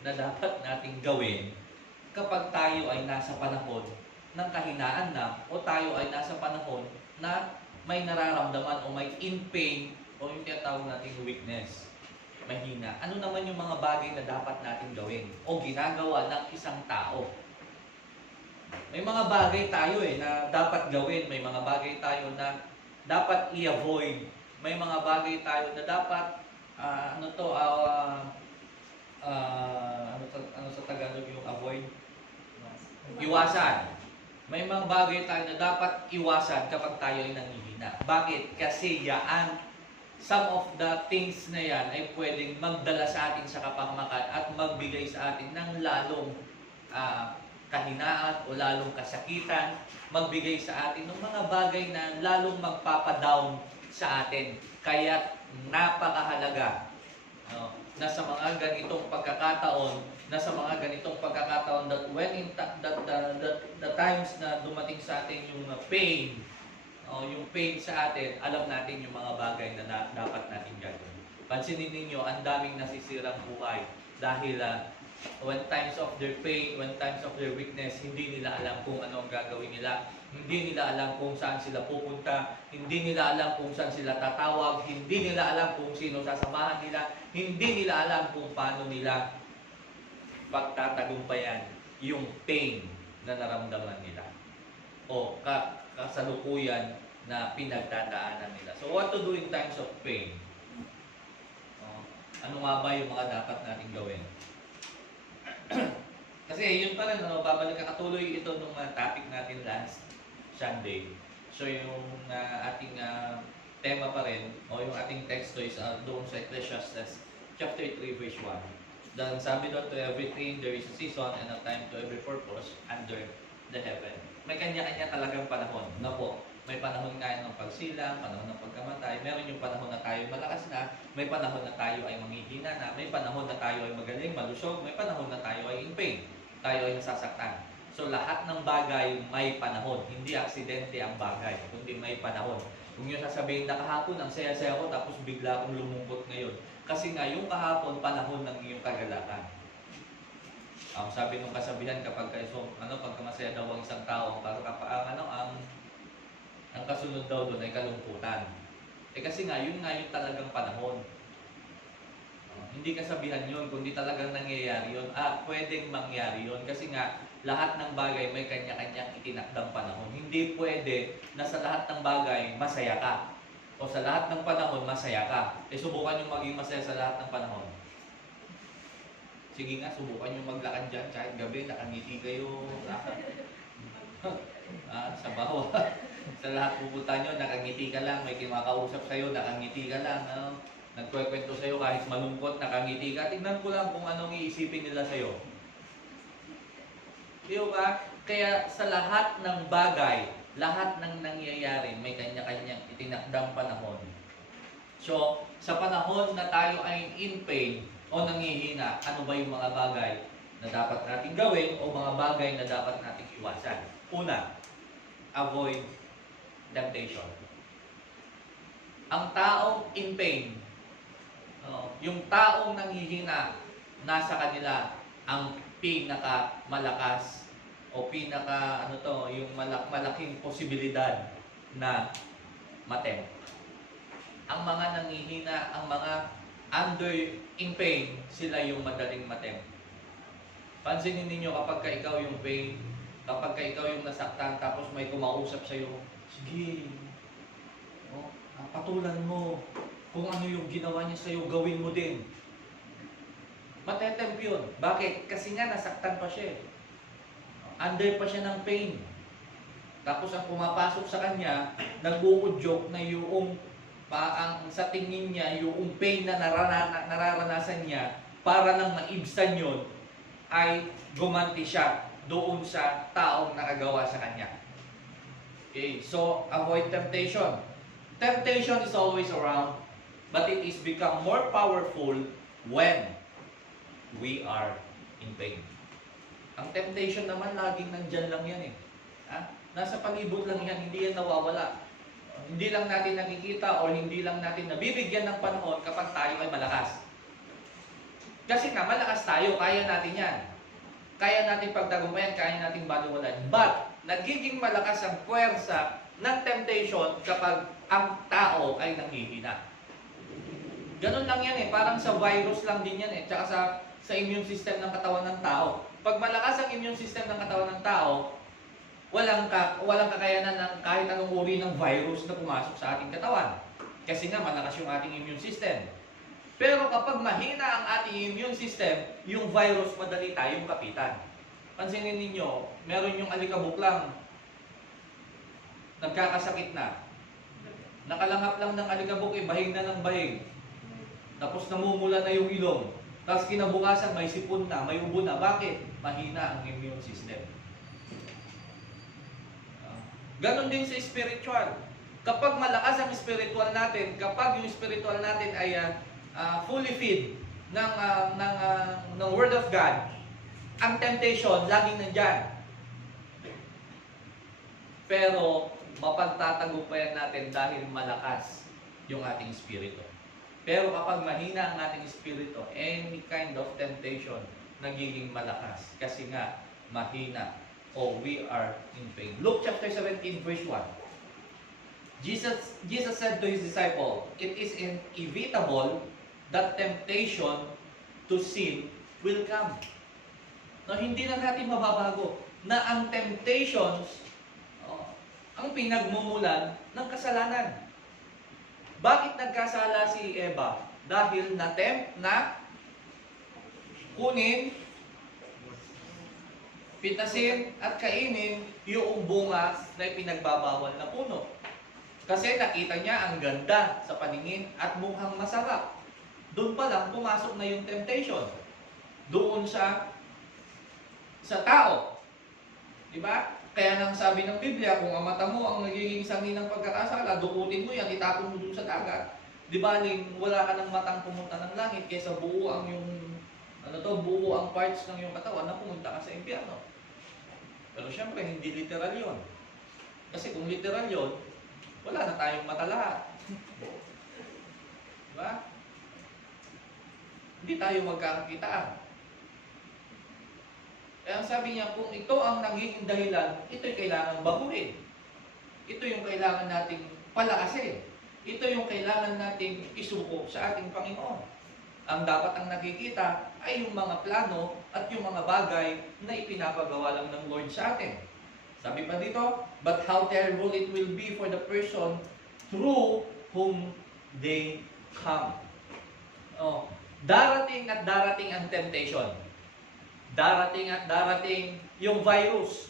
na dapat nating gawin kapag tayo ay nasa panahon ng kahinaan na o tayo ay nasa panahon na may nararamdaman o may in pain o yung tinatawag nating weakness, mahina. Ano naman yung mga bagay na dapat nating gawin o ginagawa ng isang tao? May mga bagay tayo na dapat gawin, may mga bagay tayo na dapat i-avoid, may mga bagay tayo na dapat ano sa Tagalog yung avoid? Iwasan. May mga bagay tayo na dapat iwasan kapag tayo ay nanghihina. Bakit? Kasi some of the things na yan ay pwedeng magdala sa atin sa kapahamakan at magbigay sa atin ng lalong kahinaan o lalong kasakitan, magbigay sa atin ng mga bagay na lalong magpapadown sa atin. Kaya napakahalaga na sa mga ganitong pagkakataon, that when the times na dumating sa atin yung pain, yung pain sa atin, alam natin yung mga bagay na dapat natin gagawin. Pansinin ninyo, ang daming nasisirang buhay dahil when times of their pain, when times of their weakness, hindi nila alam kung ano ang gagawin nila. Hindi nila alam kung saan sila pupunta. Hindi nila alam kung saan sila tatawag. Hindi nila alam kung sino sasamahan nila. Hindi nila alam kung paano nila pagtatagumpayan yung pain na naramdaman nila o kasalukuyan na pinagdadaanan nila. So what to do in times of pain? Ano nga ba yung mga dapat nating gawin? Kasi yun pa rin, babalik katuloy ito nung topic natin last Sunday. So yung ating tema pa rin, o yung ating text is doon sa Ecclesiastes chapter 3 verse 1. Then sabi doon, to everything there is a season and a time to every purpose under the heaven. May kanya-kanya talagang panahon. Na po, may panahon nga ng pagsilang, panahon ng pagkamatay, meron yung panahon na tayo malakas na, may panahon na tayo ay manghihina na, may panahon na tayo ay magaling, malusog, may panahon na tayo ay in pain, tayo ay nasasaktan. So lahat ng bagay may panahon, hindi aksidente ang bagay, kundi may panahon. Kung yung sasabihin na kahapon, ang saya-saya ko, tapos bigla akong lumungkot ngayon. Kasi nga, yung kahapon, panahon ng iyong kagalakan. Sabi nung kasabihan, pagka masaya daw ang isang tao, ang kasunod daw doon ay kalungkutan. Kasi nga, yun talagang panahon. Hindi kasabihan yun, kundi talagang nangyayari yun. Pwedeng mangyari yun. Kasi nga, lahat ng bagay may kanya-kanyang itinakdang panahon. Hindi pwede na sa lahat ng bagay masaya ka. O sa lahat ng panahon masaya ka. Subukan yung maging masaya sa lahat ng panahon. Sige nga, subukan yung maglakad dyan. Kahit gabi, nakangiti kayo. Sa bawah. Sa lahat pupunta nyo, nakangiti ka lang. May kimakausap sa'yo, nakangiti ka lang. Nagkwekwento sa'yo kahit malungkot, nakangiti ka. Tignan ko lang kung anong iisipin nila sa'yo. Diba? Kaya sa lahat ng bagay, lahat ng nangyayari, may kanya-kanyang itinakdang panahon. So, sa panahon na tayo ay in pain o nanghihina, ano ba yung mga bagay na dapat nating gawin o mga bagay na dapat nating iwasan? Una, avoid temptation. Ang taong in pain, yung taong nanghihina, nasa kanila ang pinakamalakas o yung malaking posibilidad na matempt. Ang mga nanghihina, ang mga under in pain, sila yung madaling matempt. Pansinin ninyo kapag ikaw yung pain, kapag ikaw yung nasaktan, tapos may kumausap sa'yo, sige, patulan mo. Kung ano yung ginawa niya sa'yo, gawin mo din. Matetempt yun. Bakit? Kasi nga nasaktan pa siya. Under pa siya ng pain. Tapos ang pumapasok sa kanya, nag-uudyok na yung sa tingin niya, yung pain na nararanasan niya, para lang maibsan yun, ay gumanti siya doon sa taong nakagawa sa kanya. Okay, so avoid temptation. Temptation is always around, but it is become more powerful when we are in pain. Ang temptation naman, laging nandyan lang yan . Nasa palibot lang yan, hindi yan nawawala. Hindi lang natin nakikita o hindi lang natin nabibigyan ng panahon kapag tayo ay malakas. Kasi nga, malakas tayo, kaya natin yan. Kaya natin pagtagumpayan, kaya natin baliwalan. But, nagiging malakas ang puwersa ng temptation kapag ang tao ay nanghihina. Ganun lang yan eh. Parang sa virus lang din yan eh. Tsaka sa immune system ng katawan ng tao. Pag malakas ang immune system ng katawan ng tao, walang kakayanan ng kahit anong uri ng virus na pumasok sa ating katawan. Kasi nga, malakas yung ating immune system. Pero kapag mahina ang ating immune system, yung virus madali tayong kapitan. Pansinin ninyo, meron yung alikabok lang, nagkakasakit na. Nakalangap lang ng alikabok, bahig na ng bahig. Tapos namumula na yung ilong. Tapos kinabukasan may sipon na, may ubo na. Bakit? Mahina ang immune system. Ganon din sa spiritual. Kapag malakas ang spiritual natin, kapag yung spiritual natin ay fully feed ng Word of God, ang temptation laging nandyan. Pero mapagtatagumpayan natin dahil malakas yung ating spirito. Pero kapag mahina ang ating spirito, any kind of temptation nagiging malakas. Kasi nga, mahina o we are in pain. Luke chapter 17 verse 1. Jesus said to His disciple, "It is inevitable that temptation to sin will come." No, hindi na natin mababago na ang temptations ang pinagmumulan ng kasalanan. Bakit nagkasala si Eva? Dahil na-tempt na kunin, pitasin at kainin yung bunga na ipinagbabawal na puno. Kasi nakita niya ang ganda sa paningin at mukhang masarap. Doon pa lang pumasok na yung temptation. Doon sa tao. Diba? Kaya nang sabi ng Biblia, kung ang mata mo ang nagiging sangi ng pagkakasala, dukutin mo yan, itapon mo doon sa dagat. Di ba, wala ka ng matang pumunta ng langit kaysa buo ang buo ang parts ng iyong katawan na pumunta ka sa impyerno. Pero syempre, hindi literal yon. Kasi kung literal yon, wala na tayong mata lahat. Diba? Hindi tayo magkakakitaan. Kaya sabi niya, kung ito ang nagiging dahilan, ito'y kailangan baguhin. Ito yung kailangan nating palakasin. Ito yung kailangan nating isuko sa ating Panginoon. Ang dapat ang nakikita ay yung mga plano at yung mga bagay na ipinapagawa lang ng Lord sa atin. Sabi pa dito, but how terrible it will be for the person through whom they come. Darating at darating ang temptation. Darating at darating yung virus.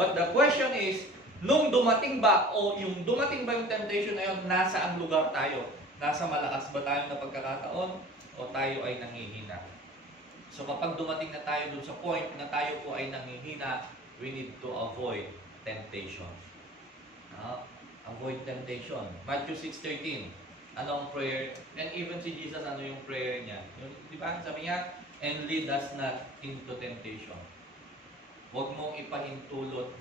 But the question is, nung dumating ba o yung dumating ba yung temptation na yun, nasa ang lugar tayo? Nasa malakas ba tayo na pagkakataon o tayo ay nanghihina? So kapag dumating na tayo dun sa point na tayo po ay nanghihina, we need to avoid temptation. Avoid temptation. Matthew 6:13. Anong prayer? And even si Jesus, ano yung prayer niya? Di ba? Sabi niya, and lead us not into temptation. Huwag mong ipahintulot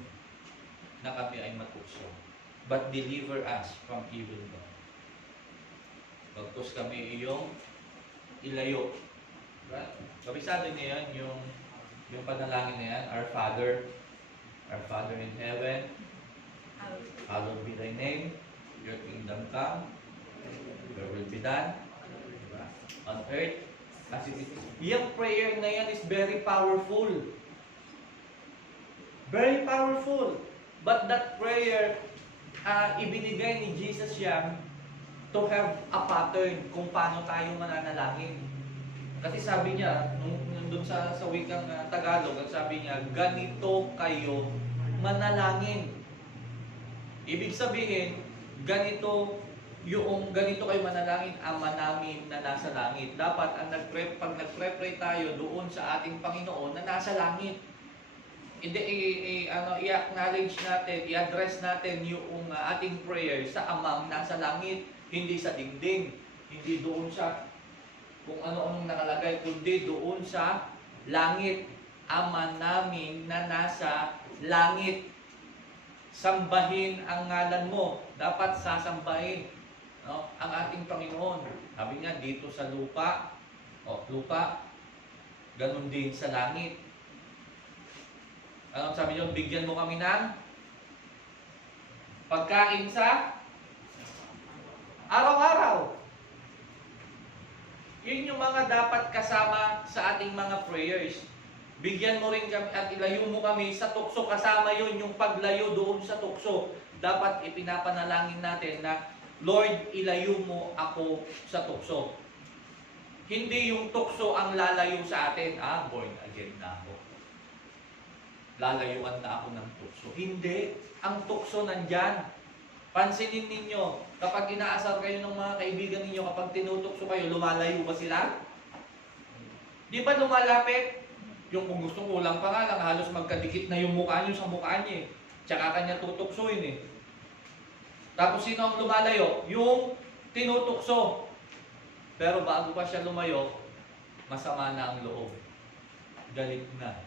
na kami ay matukso. But deliver us from evil. Bagkus kami iyong ilayo. Right? Kabisado niya yan, yung panalangin na yan, Our Father in heaven, hallowed be thy name, your kingdom come, your will be done, on earth, as it is. Yung prayer na yan is very powerful. Very powerful. But that prayer, ibinigay ni Jesus yan to have a pattern kung paano tayo mananalangin. Kasi sabi niya, nung sa wikang Tagalog, sabi niya, ganito kayo manalangin. Ibig sabihin, ganito kayo manalangin, Ama namin na nasa langit. Dapat pag nagpre-pray tayo doon sa ating Panginoon na nasa langit, i-acknowledge natin, i-address natin yung ating prayer sa Amang nasa langit, hindi sa dingding, hindi doon sa kung ano-anong nakalagay, kundi doon sa langit. Ama namin na nasa langit. Sambahin ang ngalan mo. Dapat sasambahin ang ating Panginoon. Sabi niya, dito sa lupa, Ganon din sa langit. Anong sabi niyo? Bigyan mo kami ng pagkain sa araw-araw. Yun yung mga dapat kasama sa ating mga prayers. Bigyan mo rin kami at ilayo mo kami sa tukso. Kasama yun yung paglayo doon sa tukso. Dapat ipinapanalangin natin na, Lord, ilayo mo ako sa tukso. Hindi yung tukso ang lalayo sa atin. Born again na ako. Lalayuan na ako ng tukso. Hindi. Ang tukso nandyan. Pansinin ninyo, kapag inaasar kayo ng mga kaibigan ninyo, kapag tinutukso kayo, lumalayo ba sila? Di ba lumalapit? Yung kung gusto kulang pa nga lang, halos magkadikit na yung mukha nyo sa mukha niya. Tsaka kanya tutuksoin eh. Tapos sino ang lumalayo? Yung tinutukso. Pero bago pa siya lumayo, masama na ang loob. Galit na.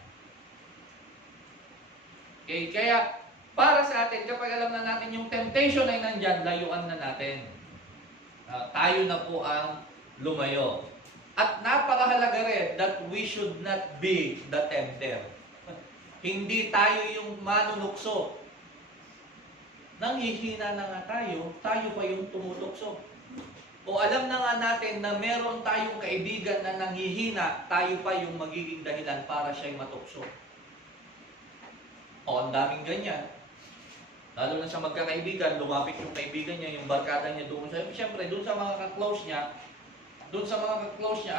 Okay, kaya para sa atin, kapag alam na natin yung temptation ay nandyan, layuan na natin. Tayo na po ang lumayo. At napakahalaga rin that we should not be the tempter. Hindi tayo yung manunukso. Nanghihina na nga tayo pa yung tumutukso. O alam na nga natin na meron tayong kaibigan na nanghihina, tayo pa yung magiging dahilan para siya'y matukso. O ang daming ganyan. Lalo na sa magkakaibigan, lumapit yung kaibigan niya, yung barkada niya doon sa, siyempre, doon sa mga ka-close niya,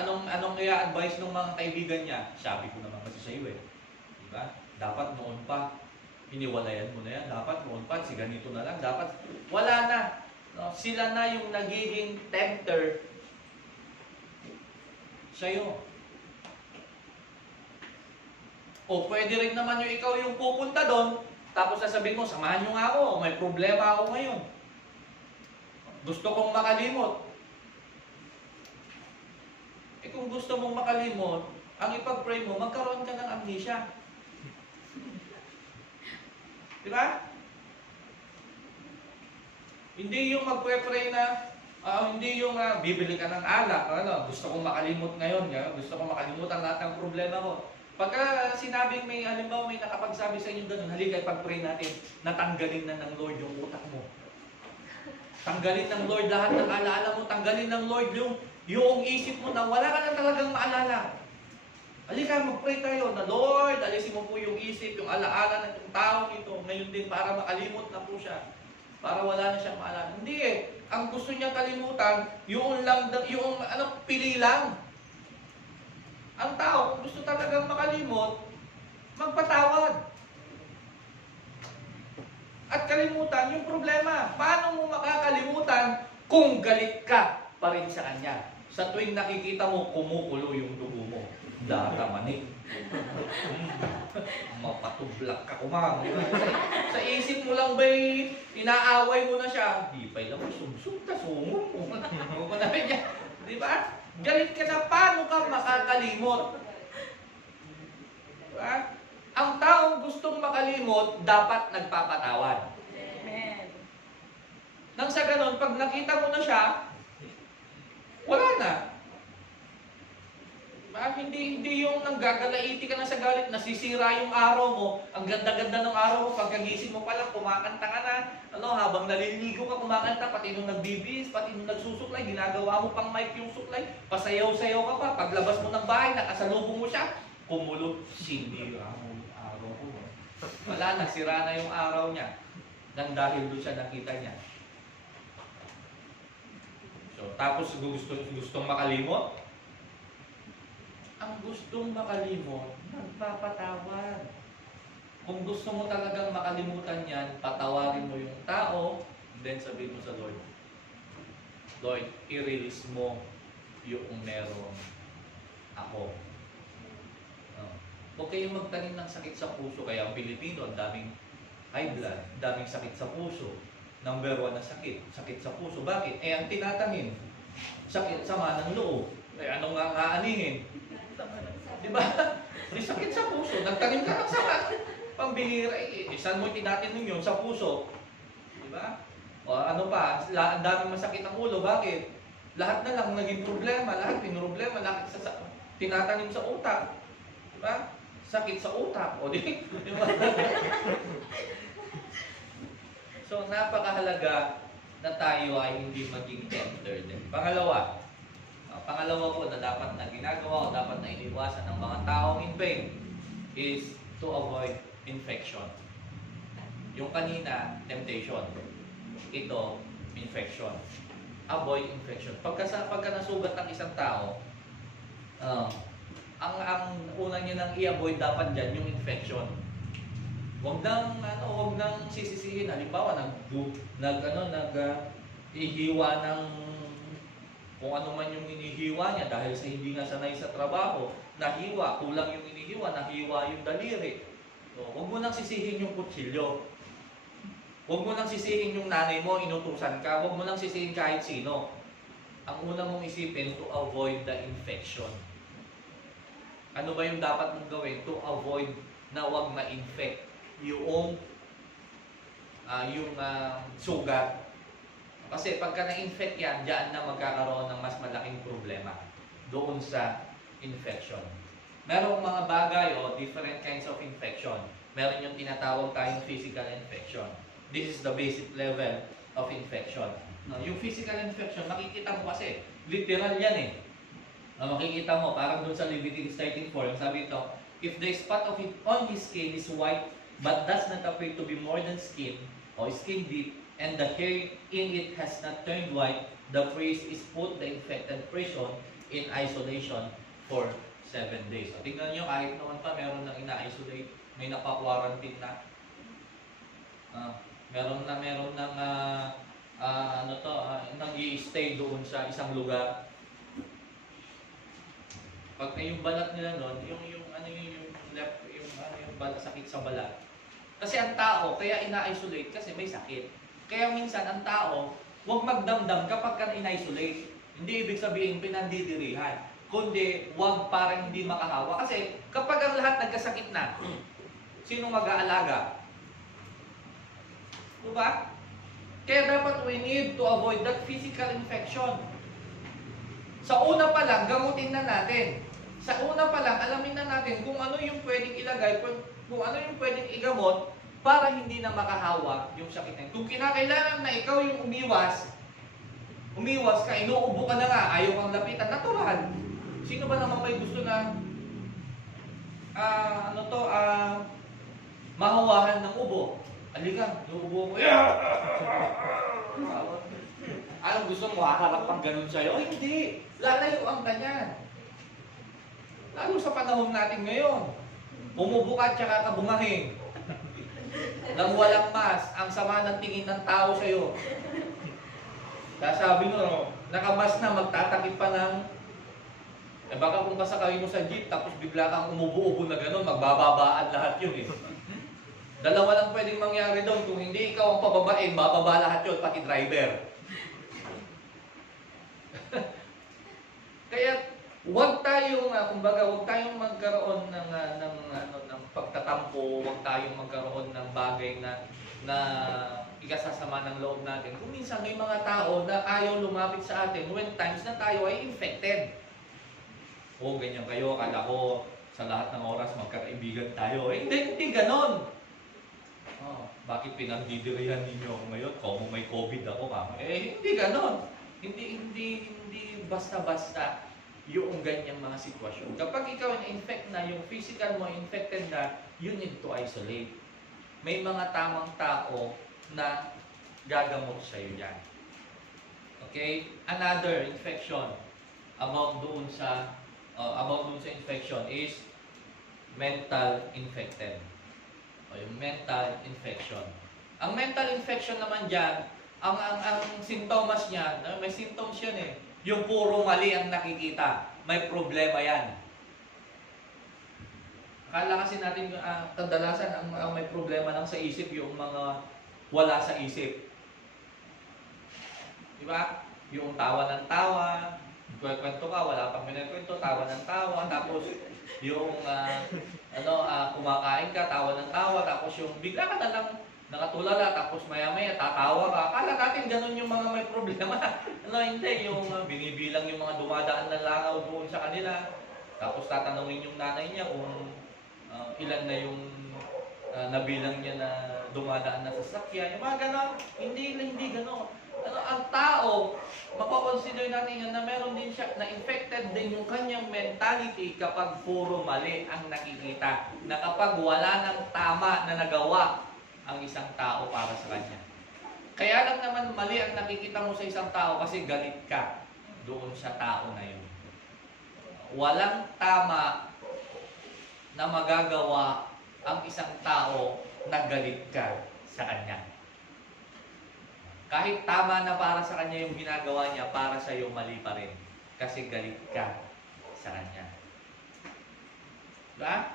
anong i-advise ng mga kaibigan niya? Sabi ko naman kasi sa iyo eh. Diba? Dapat noon pa, hiniwalayan mo na yan. Dapat noon pa, si ganito na lang. Dapat, wala na. No? Sila na yung nagiging tempter sa'yo. O pwede rin naman yung ikaw yung pupunta doon, tapos sasabihin mo, samahan nyo nga ako, may problema ako ngayon. Gusto kong makalimot. Kung gusto mong makalimot, ang ipag-pray mo, magkaroon ka ng amnesia. Di ba? Hindi yung magpre-pray na, hindi yung bibili ka ng alak, gusto kong makalimot ngayon, gusto kong makalimutan ang lahat ng problema ko. Pagka sinabing may, halimbawa may nakapagsabi sa inyo ganun, halika ipag-pray natin, natanggalin na ng Lord yung utak mo. Tanggalin ng Lord lahat ng alaala mo, tanggalin ng Lord yung isip mo na wala ka na talagang maalala. Halika, mag-pray tayo na Lord, alisin mo po yung isip, yung alaala ng taong ito, ngayon din para makalimot na po siya. Para wala na siyang maalala. Hindi eh. Ang gusto niya kalimutan, yung pili lang. Ang tao, kung gusto talagang makalimot, magpatawad. At kalimutan yung problema. Paano mo makakalimutan kung galit ka pa rin sa kanya? Sa tuwing nakikita mo, kumukulo yung dugo mo. Datamanik. Mapatublak ka kumang. Sa isip mo lang ba'y inaaway mo na siya? Di pa ilang sumsum, tasumon mo. Di ba? Galit ka na, paano ka makakalimot? Diba? Ang taong gustong makalimot, dapat nagpapatawad. Amen. Nang sa ganon, pag nakita mo na siya, wala na. Hindi yung nanggagalaiti ka na sa galit, nasisira yung araw mo, ang ganda-ganda ng araw mo, pagkagising mo pa lang, kumakanta ka na, habang naliligo ka, kumakanta, pati nung nagbibis, pati nung nagsusuklay, ginagawa mo pang mic yung suklay, pasayaw-sayaw ka pa, paglabas mo ng bahay, nakasalubong mo siya, kumulo, sinira mo yung araw ko. Wala na, sira na yung araw niya, nang dahil doon siya nakita niya. So, tapos gustong makalimot, ang gustong makalimot, nagpapatawad. Kung gusto mo talagang makalimutan yan, patawarin mo yung tao, then sabihin mo sa Lord, Lord, i-release mo yung meron ako. Huwag kayong magtanim ng sakit sa puso. Kaya ang Pilipino, ang daming high blood, daming sakit sa puso. Number 1 na sakit sa puso. Bakit? Ang tinatanim, sakit sama ng loob. Ano nga aanihin? Diba? May sakit sa puso. Nagtanim ka ng sakit. Pambihira. Saan mo tinatin yun? Sa puso. Diba? O ano pa? Ang daming masakit ang ulo. Bakit? Lahat na lang naging problema. Lahat pinroblema. Lahat tinatanim sa utak. ba? Sakit sa utak, o di ba? So, napakahalaga na tayo ay hindi maging tempter din. Pangalawa po na dapat na ginagawa o dapat na iniwasan ng mga taong in pain is to avoid infection. Yung kanina, temptation. Ito, infection. Avoid infection. Pagka nasugat ng isang tao, ang una niya nang i-avoid dapat dyan yung infection. Huwag nang sisisihin. Halimbawa, ihiwa ng kung ano man yung inihiwa niya dahil sa hindi nga sanay sa trabaho, nahiwa, kulang yung inihiwa, nahiwa yung daliri. So, huwag mo nang sisihin yung kutsilyo. Huwag mo nang sisihin yung nanay mo, inutusan ka. Huwag mo nang sisihin kahit sino. Ang una mong isipin, to avoid the infection. Ano ba yung dapat mong gawin? To avoid na huwag ma-infect yung sugat. Kasi pagka na-infect yan, diyan na magkakaroon ng mas malaking problema doon sa infection. Merong mga bagay o different kinds of infection. Meron yung tinatawag tayong physical infection. This is the basic level of infection. Yung physical infection, makikita mo kasi, literal yan eh. Makikita mo, parang doon sa Leviticus 13:4, sabi ito, if the spot of it on his skin is white, but does not appear to be more than skin, or skin deep, and the hair in it has not turned white, the priest is put the infected person in isolation for 7 days. So, tingnan nyo, kahit noon pa meron nang ina-isolate, may napa-quarantine na. Meron nang nag-i-stay doon sa isang lugar. Pag yung balat nila noon, yung balat, sakit sa balat. Kasi ang tao, kaya ina-isolate kasi may sakit. Kaya minsan ang tao, huwag magdamdam kapag ka ina-isolate. Hindi ibig sabihin pinandidirihan. Kundi huwag parang hindi makahawa. Kasi kapag ang lahat nagkasakit na, sino mag-aalaga? Diba? Kaya dapat we need to avoid that physical infection. Sa una pa lang, gamutin na natin. Sa una pa lang, alamin na natin kung ano yung pwedeng ilagay, kung ano yung pwedeng igamot para hindi na makahawa yung sakit na yun. Kung kinakailangan na ikaw yung umiwas ka, inuubo ka na nga, ayaw kang lapitan, natural. Sino ba naman may gusto na mahawahan ng ubo? Halika, uubo ko. Anong gusto mo? Haharap pang ganun sa'yo? Ay, hindi. Lalayo ang ganyan. Lalo sa panahon natin ngayon. Umubo ka at saka kabungahing. Nang walang mas, ang sama ng tingin ng tao sa'yo. Sasabi mo, nakamas na, magtatakip pa ng... baka kung kasakay mo sa jeep, tapos bigla kang umubo-ubo na gano'n, magbababaan lahat yun eh. Dalawa lang pwedeng mangyari doon. Kung hindi ikaw ang pababain, bababa lahat yun, pati driver. Kaya, huwag tayong magkaroon ng pagtatampo, huwag tayong magkaroon ng bagay na ikasasama ng loob natin. Kung minsan may mga tao na ayaw lumapit sa atin when times na tayo ay infected. O, ganyan kayo, akala ko sa lahat ng oras magkakaibigan tayo. Hindi ganon. Bakit pinagdidirihan ninyo ako ngayon? Kung may COVID ako hindi ganon. Hindi basta-basta yung ganyang mga sitwasyon. Kapag ikaw na-infect na, yung physical mo infected na, you need to isolate. May mga tamang tao na gagamot sa'yo yan. Okay? Another infection about doon sa infection is mental infected. O yung mental infection. Ang mental infection naman dyan, ang sintomas niya, may symptoms yan eh. Yung puro mali ang nakikita, may problema yan. Akala kasi natin, kadalasan ang may problema lang sa isip, yung mga wala sa isip. Diba? Yung tawa ng tawa, kwento ka, wala pang kwento, tawa ng tawa, tapos yung kumakain ka, tawa ng tawa, tapos yung bigla ka na lang nakatulala, tapos maya-maya tatawa ka. Akala natin ganun yung mga may problema. Hindi, yung binibilang yung mga dumadaan na langaw doon sa kanila. Tapos tatanungin yung nanay niya kung ilan na yung nabilang niya na dumadaan na sasakyan. Yung mga ganon, hindi ganon. Ang tao, mapakonsider natin yan na meron din siya, na infected din yung kanyang mentality kapag puro mali ang nakikita. Na kapag wala ng tama na nagawa ang isang tao para sa kanya. Kaya lang naman mali ang nakikita mo sa isang tao kasi galit ka doon sa tao na yun. Walang tama na magagawa ang isang tao na galit ka sa kanya. Kahit tama na para sa kanya yung ginagawa niya, para sa iyo mali pa rin. Kasi galit ka sa kanya. Diba?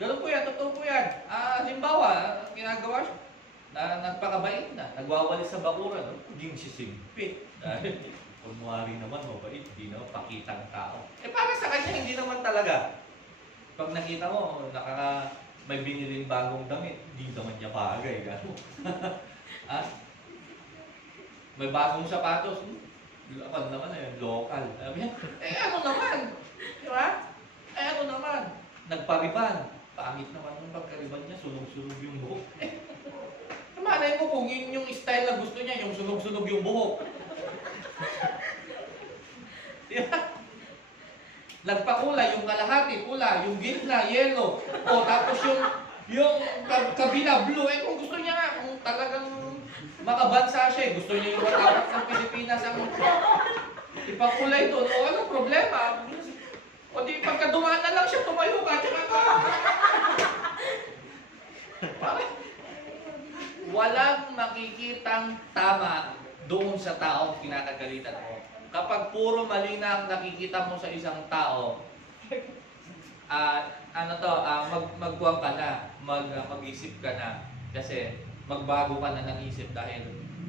Ganun po yan, totoo po yan. Halimbawa, ginagawa siya, na nagpakabait na, nagwawali sa bakuran, hindi sisimpit. Dahil, kunwari naman, mabait, hindi naman pakitang tao. Para sa kanya, hindi naman talaga. Pag nakita mo, may biniling bagong damit, hindi naman niya bagay. May bagong sapatos, lakan naman na yun, local. Ano naman? Diba? Ano naman? Nagpariban. Pangit naman yung pagkariban niya, sunog-sunog yung buhok. Malay mo kung yun yung style na gusto niya, yung sunog-sunog yung buhok. Diba? Nagpakulay, yung kalahati, pula, yung gitna, yellow. O tapos yung kabila, blue. Kung gusto niya nga, kung talagang makabansa siya, gusto niya yung matawag ng Pilipinas ang ipakulay doon. O anong problema? O di pagka dumaan na lang siya, tumayo ka, tsaka ka. Walang makikitang tama doon sa taong kinakagalitan mo. Kapag puro mali na ang nakikita mo sa isang tao, magkuwang ka na, mag-isip ka na, kasi magbago ka na ng isip dahil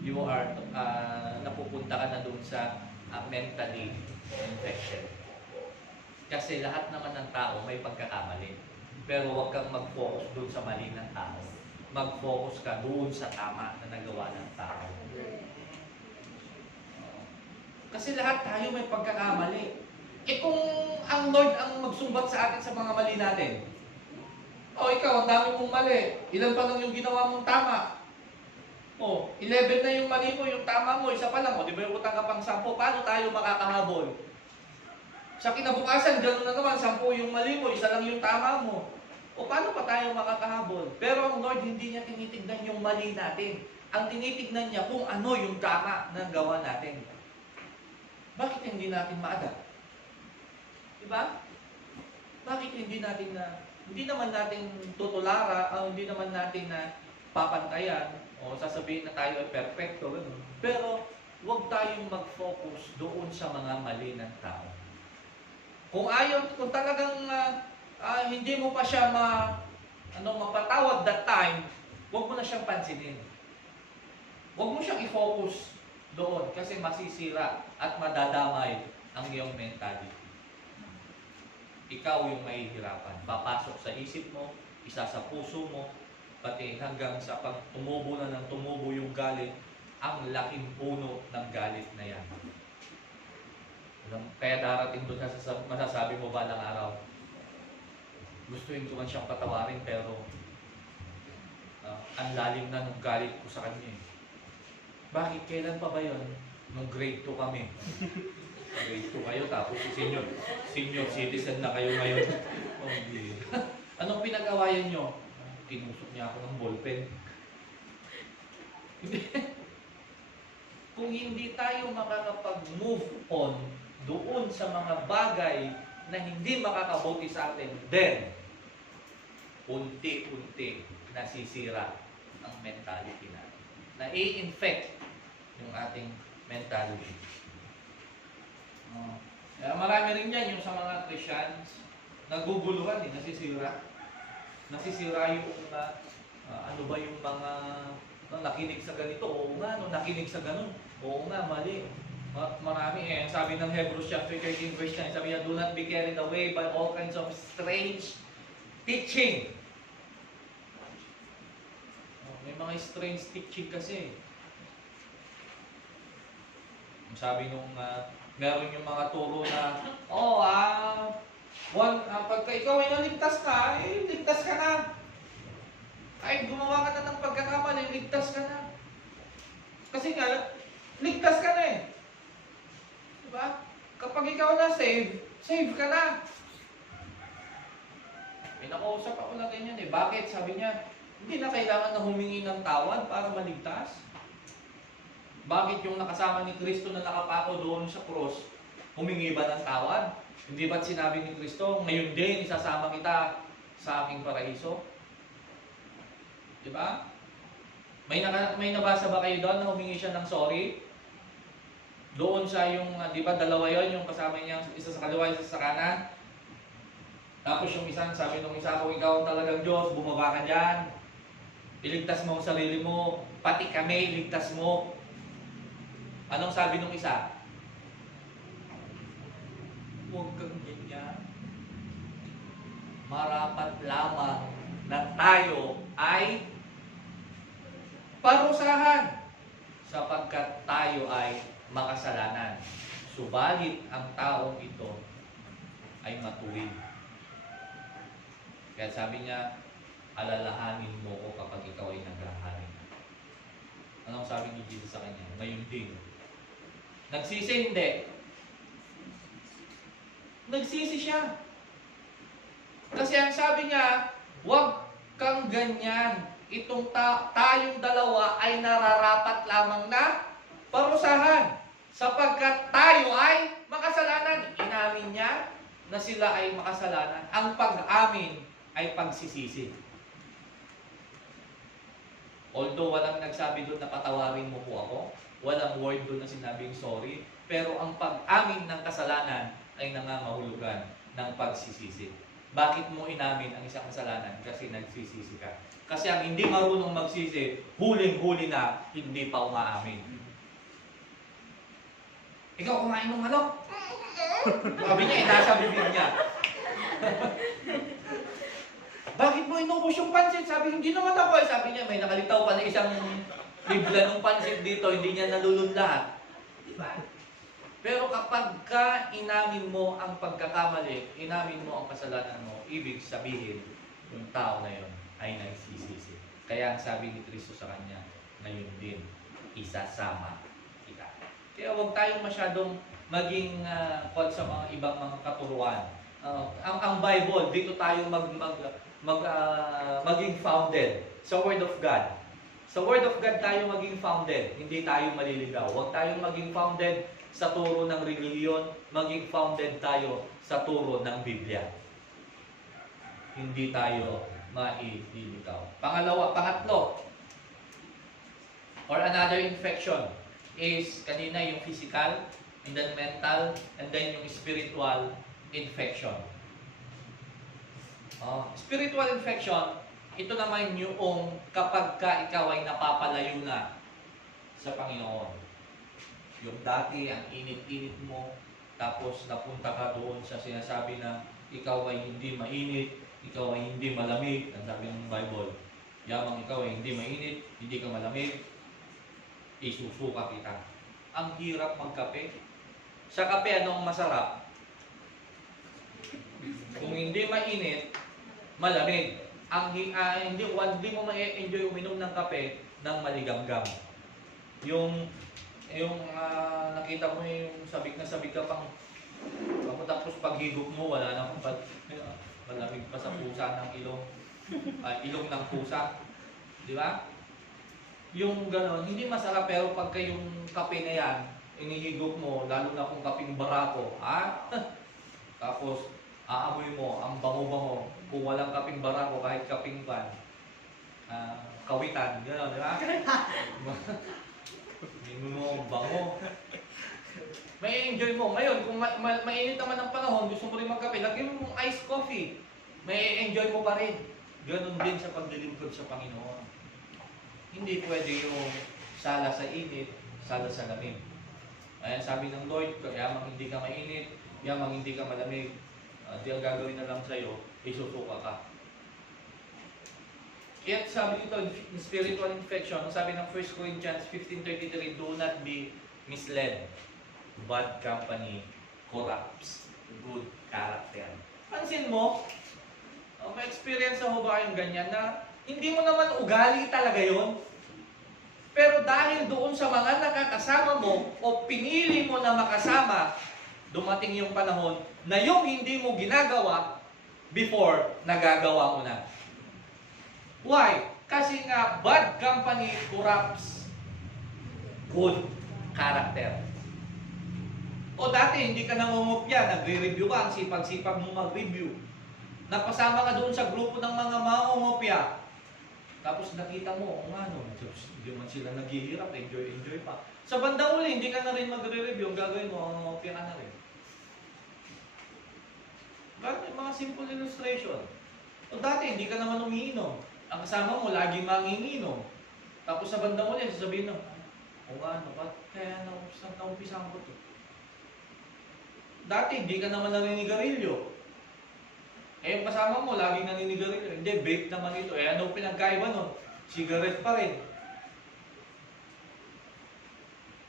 you are napupunta ka na doon sa mentally infected. Kasi lahat naman ng tao may pagkakamali. Pero huwag kang mag-focus doon sa mali ng tao. Mag-focus ka doon sa tama na nagawa ng tao. Kasi lahat tayo may pagkakamali. Kung ang Lord ang magsumbat sa atin sa mga mali natin, ikaw, ang dami mong mali. Ilan pa lang yung ginawa mong tama? 11 na yung mali mo, yung tama mo, isa pa lang. Di ba yung utang ka pang 10? Paano tayo makakahabol? Sa kinabukasan, gano'n na naman, 10 yung mali mo, isa lang yung tama mo. Paano pa tayo makakahabol? Pero ang Lord, hindi niya tinitignan yung mali natin. Ang tinitignan niya kung ano yung tama na gawa natin. Bakit hindi natin ma-adapt? Diba? Bakit hindi naman natin tutulara, hindi naman natin na papantayan o sasabihin na tayo ay perfecto, pero huwag tayong mag-focus doon sa mga mali ng tao. Kung talagang hindi mo pa siya mapatawad that time, huwag mo na siyang pansinin. Huwag mo siyang i-focus doon kasi masisira at madadamay ang iyong mentality. Ikaw yung mahihirapan. Papasok sa isip mo, isa sa puso mo, pati hanggang sa pag tumubo na ng tumubo yung galit, ang laking puno ng galit na yan. Kaya darating doon masasabi mo ba ng araw, gustuin ko man siyang patawarin pero ang lalim na ng galit ko sa kanya. Bakit? Kailan pa ba yun? Nung grade 2 kami. Grade 2 kayo, tapos senior citizen na kayo ngayon. Anong pinag-awayan nyo? Tinusok niya ako ng ballpen. Kung hindi tayo makakapag-move on doon sa mga bagay na hindi makakabuti sa atin, then, unti-unti nasisira ang mentality natin. Na-i-infect yung ating mentality. Marami rin yan yung sa mga Christians, naguguluhan nasisira. Nasisira yung ano ba yung mga nakinig sa ganito, oo nga, nakinig sa ganun, oo nga, mali. Marami sabi ng Hebrews chapter 13 verse 9, sabi niya, do not be carried away by all kinds of strange teaching. May mga strange teaching kasi. Sabi nung meron yung mga turo na pagka ikaw ay naligtas ka ay gumawa ka na ng pagkakamali, ligtas ka na. Kasi nga, ligtas ka na eh. Diba? Kapag ikaw na save ka na. May nakausap ako na ganyan eh. Bakit? Sabi niya, hindi na kailangan na humingi ng tawad para maligtas. Bakit yung nakasama ni Kristo na nakapako doon sa cross, humingi ba ng tawad? Hindi ba't sinabi ni Kristo, ngayon din isasama kita sa aking paraiso? Diba? May nabasa ba kayo doon na humingi siya ng sorry? Doon siya yung, di ba, dalawa yon yung kasama niya, isa sa kaliwa, isa sa kanan. Tapos yung isang, sabi nung isa, kung ikaw ang talagang Diyos, bumaba ka dyan. Iligtas mo ang sarili mo, pati kami, iligtas mo. Anong sabi nung isa? Huwag kang ganyan. Marapat lamang na tayo ay parusahan sapagkat tayo ay makasalanan. Subalit ang taong ito ay matuwid. Kaya sabi niya, alalahanin mo ko kapag ikaw ay naghahanin. Anong sabi ni Jesus sa kanya? Ngayon din. Nagsisi hindi. Nagsisi siya. Kasi ang sabi niya, huwag kang ganyan. Itong tayong dalawa ay nararapat lamang na parusahan. Sapagkat tayo ay makasalanan. Inamin niya na sila ay makasalanan. Ang pag-amin ay pagsisisi. Although walang nagsabi doon na patawarin mo po ako, walang word doon na sinabing sorry, pero ang pag-amin ng kasalanan ay nangangahulugan ng pagsisisi. Bakit mo inamin ang isang kasalanan? Kasi nagsisisi ka. Kasi ang hindi marunong magsisi, huling-huli na, hindi pa umaamin. Ikaw kumain ng manok? Sabi niya, nasa bibig niya. Bakit mo inubos yung pansit? Sabi, hindi naman ako. Sabi niya, may nakalitaw pa na isang libla ng pansit dito, hindi niya nalulun lahat. Diba? Pero kapag ka inamin mo ang pagkakamali, inamin mo ang kasalanan mo, ibig sabihin, yung tao na yun ay nagsisisi. Kaya ang sabi ni Kristo sa kanya, ngayon din, isasama kita. Kaya huwag tayong masyadong maging sa mga ibang mga katuruan. Ang Bible, dito tayo maging founded sa Word of God. Sa Word of God tayo maging founded, hindi tayo maliligaw. Huwag tayong maging founded sa turo ng religion, maging founded tayo sa turo ng Biblia. Hindi tayo maililigaw. Pangatlo, or another infection is kanina yung physical, and then mental, and then yung spiritual infection. Spiritual infection, ito naman yung kapag ka ikaw ay napapalayo na sa Panginoon. Yung dati, ang init-init mo, tapos napunta ka doon sa sinasabi na ikaw ay hindi mainit, ikaw ay hindi malamig. Ang sabi ng Bible, yamang ikaw ay hindi mainit, hindi ka malamig, isusuka kita. Ang hirap magkape. Sa kape, anong masarap? Kung hindi mainit, malamig. Hindi mo ma-enjoy uminom ng kape ng maligamgam. Yung nakita mo yung sabik ka pang tapos paghigop mo, wala na malamig pa sa pusa ng ilong. Ilong ng pusa. Di ba? Yung gano'n, hindi masarap, pero pagka yung kape na yan, inihigop mo, lalo na kung kaping barako, tapos aamoy mo, ang bango-bango. Kung walang kaping barako, kahit kaping kawitan, gano'n, di ba? Hindi mo bango. May enjoy mo. Ngayon, kung mainit naman ang panahon, gusto mo rin magkape, lagyan mo iced coffee. May enjoy mo pa rin. Ganon din sa paglilingkod sa Panginoon. Hindi pwede yung sala sa init, sala sa lamig. Ayan, sabi ng Lord, yamang hindi ka mainit, yamang hindi ka malamig, di ang gagawin na lang sa'yo, isusuka ka. Kaya sabi dito, spiritual infection, sabi ng 1 Corinthians 15:33, do not be misled. Bad company corrupts good character. Pansin mo, may experience na ho ba kayong ganyan na Hindi mo naman ugali talaga yon. Pero dahil doon sa mga nakakasama mo o pinili mo na makasama, dumating yung panahon na yung hindi mo ginagawa before, nagagawa mo na. Why? Kasi nga, bad company corrupts good character. O dati, hindi ka nangungopya, nagre-review ka, ang sipag-sipag mo mag-review. Napasama ka doon sa grupo ng mga mangungopya. Tapos nakita mo, hindi man sila naghihirap, enjoy pa. Sa bandang uli, hindi ka na rin magre-review, ang gagawin mo, mangungopya ka na rin. Bakit? Mga simple illustration. O dati, hindi ka naman umiinom. Ang kasama mo, laging manginginom. Tapos sa bandang uli, sasabihin mo, ba't kaya naumpisahan ko to? Dati, hindi ka naman naninigarilyo. Yung kasama mo, laging naninigarilyo. Hindi, vape naman ito. Ano pinagkaiba nun? Cigarette pa rin.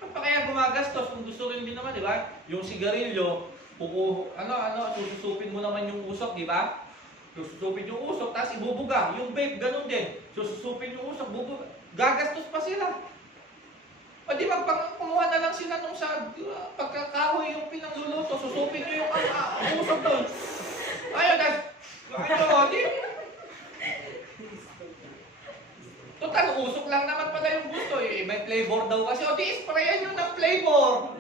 Pa kaya gumagastos kung gusto rin din naman, di ba? Yung sigarilyo, sususupin mo naman yung usok, di ba? Sususupin yung usok, tapos ibubuga. Yung vape, ganun din. Sususupin yung usok, bubuga. Gagastos pa sila. O di magpangkumuha na lang sila nung sa pagkakahoy yung pinangluluto, susupin nyo yung usok doon. Ayun, di. Total, usok lang naman pala yung gusto. May flavor daw kasi. O di, sprayan nyo ng flavor.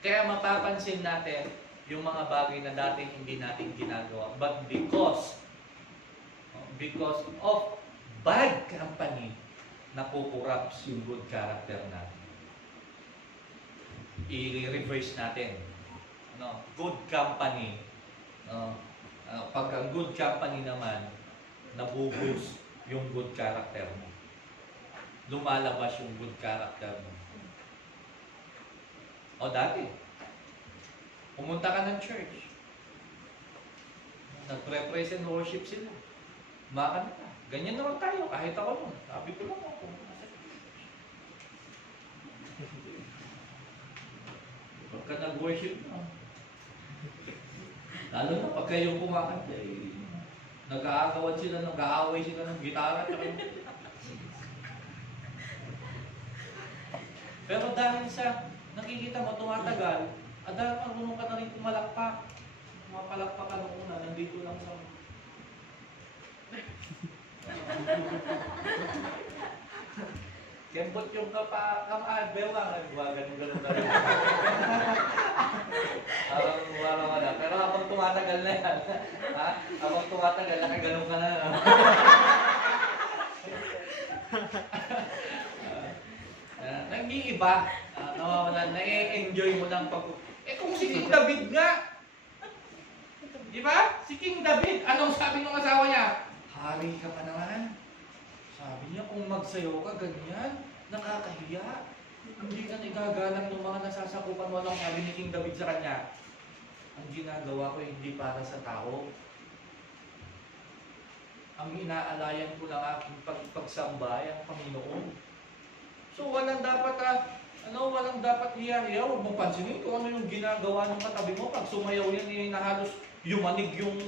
Kaya mapapansin natin yung mga bagay na dati hindi natin ginagawa. But because of bad company, nakukurapts yung good character natin. I-reverse natin. Good company. Pag ang good company naman, nabubus yung good character mo. Lumalabas yung good character mo. O dati, pumunta ka ng church. Nagpre-praise and worship sila. Makan ka. Ganyan naman tayo, kahit ako nun. Sabi ko lang ako. Pagka nag-worship na, lalo na pagka yung kumakanta, nag-aagawan sila, nag-aaway sila ng gitara. Pero dahil sa nakikita mo, tumatagal, dahil marunong ka na rin pumalakpak. Mapalakpak ka nung una, nandito lang sa... Kembot yung bewa, ganun-ganun na rin. Parang wala. Pero habang tumatagal na yan, habang tumatagal, nakaganon ka na. Nag-iiba, na-enjoy mo ng kung si King David nga, di ba? Si King David, anong sabi ng asawa niya? Hari ka pa naman. Sabi niya, kung magsayo ka, ganyan, nakakahiya. Hindi ka nagagalang ng mga nasasakupan mo. Anong sabi ni King David sa kanya? Ang ginagawa ko hindi para sa tao. Ang inaalayan ko lang aking pagsamba ay ang Panginoon. So walang dapat hiya-hiya. Huwag mong pansinin kung ano yung ginagawa ng katabi mo. Pag sumayaw yan, na halos yumanig yung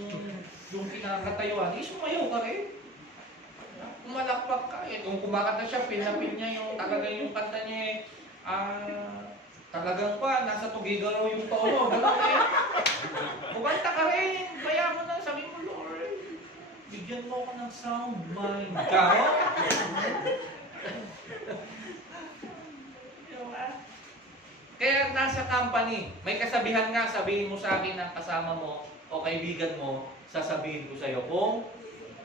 kinakatayuan. Sumayaw ka rin. Kumalakpak ka kung kumakanta siya, pinapin niya yung kanta niya talagang nasa tugigaraw yung tono. Gano'n kumanta ka rin. Kaya mo na, sabi mo, Lord, bigyan mo ako ng sound mind. Karo? Kaya nasa company, may kasabihan nga, sabihin mo sa akin ng kasama mo o kaibigan mo, sasabihin ko sa'yo kung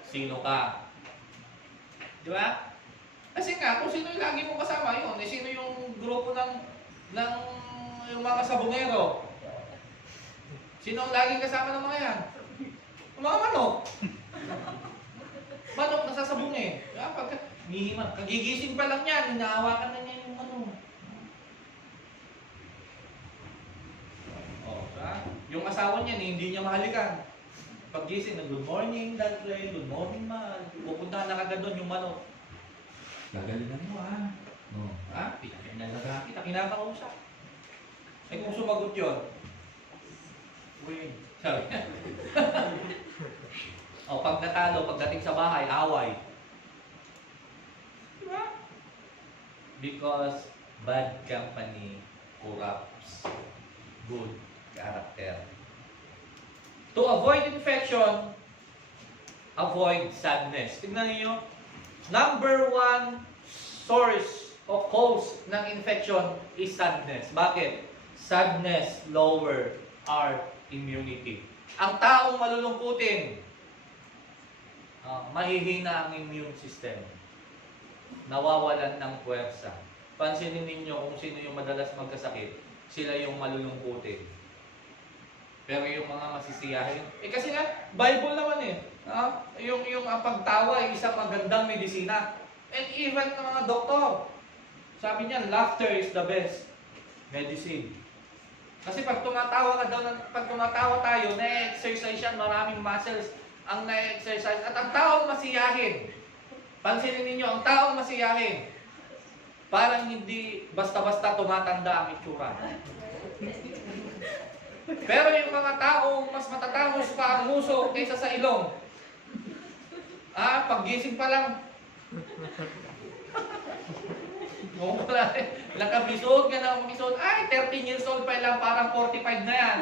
sino ka. Di ba? Kasi nga, kung sino yung lagi mong kasama yun, sino yung grupo ng yung mga sabongero? Sino ang laging kasama ng mga yan? Yung mga manok. Manok na sasabong kagigising pa lang yan, hinaawakan na niya yung yung asawa niya, hindi niya mahalikan. Paggising na, good morning, Dad Ray, good morning, Ma. Pupuntahan na kagad doon yung manok. Gagalingan mo, pinalaga kita, kinakausap. Kung sumagot yun, Win. Sabi niya. O, pag natalo, pagdating sa bahay, away. Diba? Because bad company corrupts good character. To avoid infection, avoid sadness. Tignan niyo, number one source o cause ng infection is sadness. Bakit? Sadness lower our immunity. Ang taong malulungkutin, mahihina ang immune system. Nawawalan ng puwersa. Pansinin ninyo kung sino yung madalas magkasakit, sila yung malulungkutin. Pero yung mga masisiyahin, kasi nga, Bible naman eh. Yung pagtawa ay isang magandang medisina. And even ng mga doktor, sabi niya, laughter is the best medicine. Kasi pag tumatawa tayo, na-exercise yan, maraming muscles ang na-exercise. At ang taong masiyahin, pansinin ninyo, ang taong masiyahin, parang hindi basta-basta tumatanda ang itsura. Pero yung mga taong mas matatangos pa ang nguso kaysa sa ilong, paggising pa lang, nakabisod ka na umisod, 13 years old pa lang, parang 45 na yan.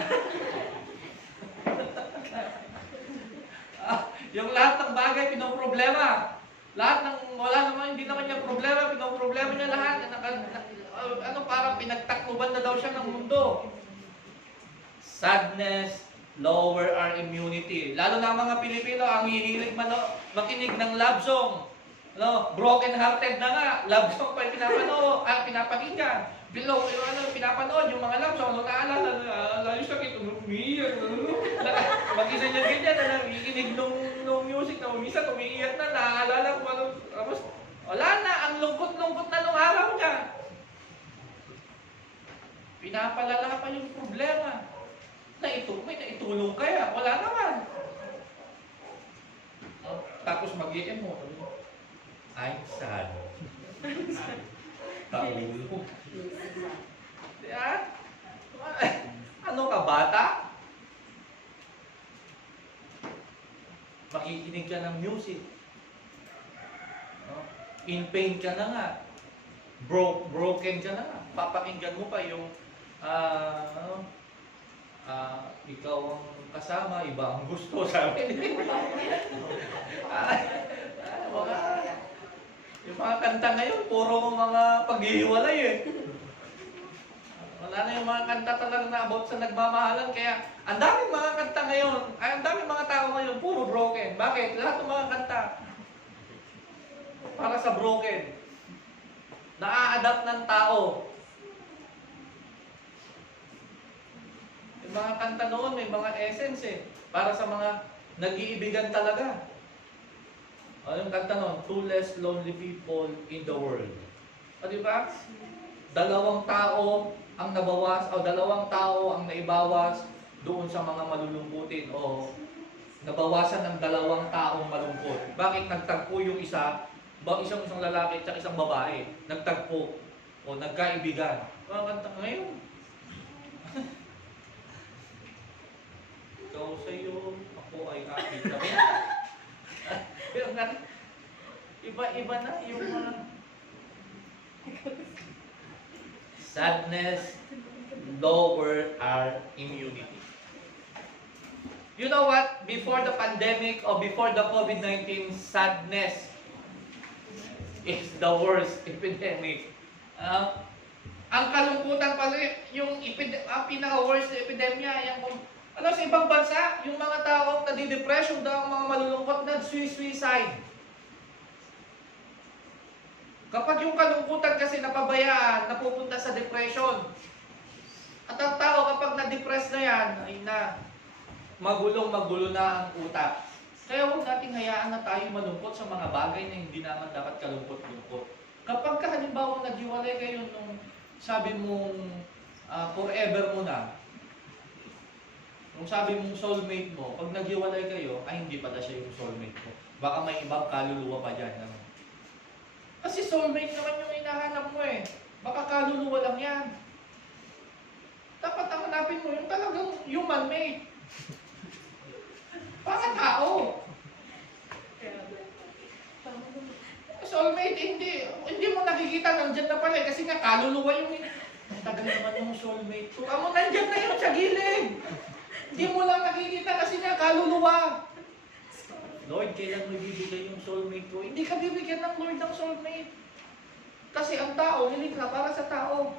Yung lahat ng bagay, pinoproblema. Lahat ng, wala naman, hindi naman niya problema, pinoproblema niya lahat. Parang pinagtakluban na daw siya ng mundo. Sadness, lower our immunity. Lalo na mga Pilipino, ang hihilig makinig ng love song. Broken hearted na nga, love song pa pinapakinggan. Below, pinapanood yung mga love song, naalala, yung sakit, umiiyak. Mag-isa niya ganyan, nakikinig nung music na umisa, umiiyak na, naaalala kung ano. Tapos, wala na, ang lungkot-lungkot na nung araw niya. Pinapalala pa yung problema. May naitulong kaya, wala naman. Tapos mag-i-emo. I'm sad. Paulo. Ano ka, bata? Makikinig ka ng music. In pain ka na nga. Broken ka na nga. Papakinggan mo pa yung ikaw ang kasama, iba ang gusto, sabi niya. Yung mga kanta ngayon, puro mga paghihiwalay eh. Wala na yung mga kanta talaga na about sa nagmamahalan. Kaya, ang daming mga kanta ngayon, ang daming mga tao ngayon, puro broken. Bakit? Lahat ng mga kanta para sa broken. Na-a-adapt ng tao. Yung mga kanta noon, may mga essence eh. Para sa mga nag-iibigan talaga. Yung kanta noon, two less lonely people in the world. Diba? Dalawang tao ang nabawas, o dalawang tao ang naibawas doon sa mga malulungkutin, o nabawasan ng dalawang taong malungkot. Bakit nagtagpo yung isang lalaki at isang babae? Nagtagpo o nagkaibigan. Mga kanta ngayon. Ikaw sa'yo, ako ay akin. Pero nga, iba na yung sadness lower our immunity. You know what? Before the pandemic or before the COVID-19, sadness is the worst epidemic. Ang kalungkutan pala, yung pinaka-worst na epidemya, sa ibang bansa, yung mga tao nadi-depression daw, ang mga malulungkot na suicide. Kapag yung kalungkutan kasi napabayaan, napupunta sa depression. At ang tao kapag na-depress na yan, ay magulo na ang utak. Kaya huwag nating hayaan na tayo malungkot sa mga bagay na hindi naman dapat kalungkot-lungkot. Kapag halimbawa naghiwalay kayo nung sabi mong forever mo na, nung sabi mong soulmate mo, pag naghiwalay kayo, ay hindi pala siya yung soulmate mo. Baka may ibang kaluluwa pa dyan. Kasi soulmate naman yung hinahanap mo eh. Baka kaluluwa lang yan. Dapat ang hanapin mo yung talagang human made. Para tao. Soulmate, hindi mo nakikita, nandyan na pala kasi nga kaluluwa yung ang tagal naman yung soulmate ko. Amo, nandyan na yun sa gilid. Hindi mo lang nakikita kasi nga kaluluwa. Lord, kailan mo bibigay yung soulmate ko? Hindi ka bibigyan ng Lord ng soulmate. Kasi ang tao, nilikha para sa tao.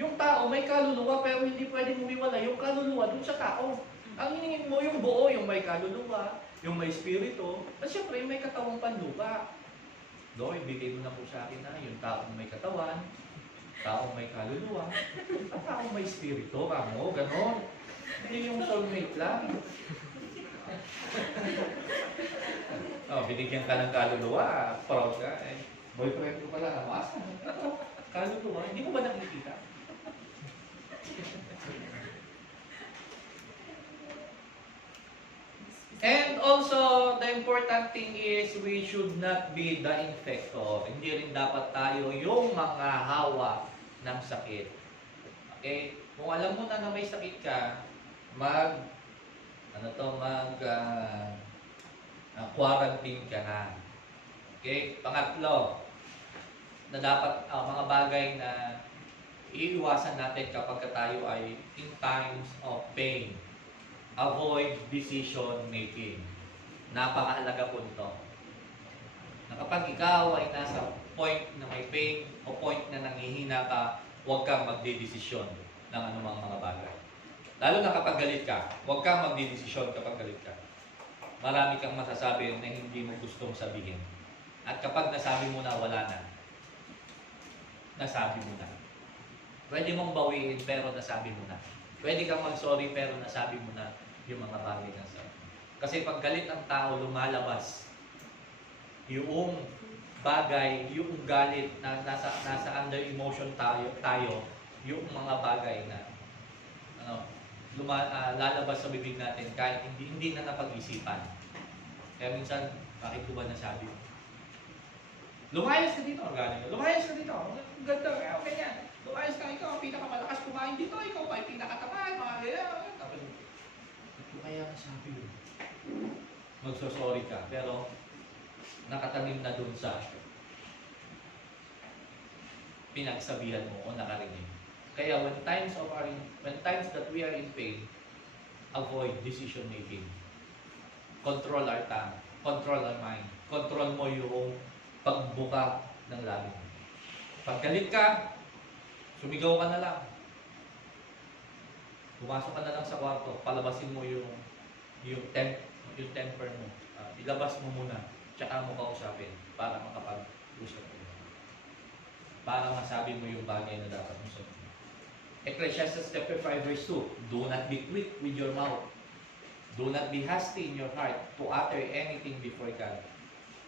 Yung tao may kaluluwa pero hindi pwedeng umiwala yung kaluluwa dun sa tao. Ang hiningin mo yung buo, yung may kaluluwa, yung may spirito, at syempre may katawang panlupa. Lord, bigay mo na po sa akin na yung taong may katawan, taong may kaluluwa, at taong may spirito, kamo, ganon. Hindi yung soulmate lang. Oh, binigyan ka ng kaluluwa, proud ka eh. Boyfriend ko pala, asa? Kaluluwa, hindi mo ba nakikita? And also, the important thing is we should not be the infector. Hindi rin dapat tayo yung mga hawa ng sakit. Okay? Kung alam mo na may sakit ka, quarantine ka na. Okay? Pangatlo, na dapat mga bagay na iiwasan natin kapag tayo ay in times of pain. Avoid decision making. Napakahalaga po ito. Na kapag ikaw ay nasa point na may pain o point na nanghihina ka, huwag kang magdedesisyon ng anumang mga bagay. Lalo na kapag galit ka, huwag kang magdedesisyon kapag galit ka. Marami kang masasabi na hindi mo gustong sabihin. At kapag nasabi mo na, wala na. Nasabi mo na. Pwede mong bawiin pero nasabi mo na. Pwede kang mag-sorry pero nasabi mo na yung mga bagay na sa. Kasi pag galit ang tao, lumalabas yung bagay, yung galit na nasa under emotion tayo yung mga bagay na lalabas sa bibig natin kahit hindi na napag-isipan. Kaya minsan, bakit ko ba nasabi? Lumayas ka dito, galing. Lumayas ka dito. Ang ganda, okay yan. Lumayas ka, ikaw ang pinakamalakas kumain dito, ikaw pa ay pinakatamad, mga ganyan. Tapos, ito kaya nasabi yun. Magsosorry ka, pero nakatanim na dun sa pinagsabihan mo o nakarinig. Kaya when times that we are in pain, avoid decision making. Control our tongue, control our mind, control mo yung pagbuka ng labi. Pag galit ka, sumigaw ka na lang. Pumasok ka na lang sa kwarto, palabasin mo yung temper mo. Ilabas mo muna, tsaka mo kausapin para makapag-usap mo. Para masabi mo yung bagay na dapat mo sabihin. Ecclesiastes chapter 5 verse 2, do not be quick with your mouth. Do not be hasty in your heart to utter anything before God.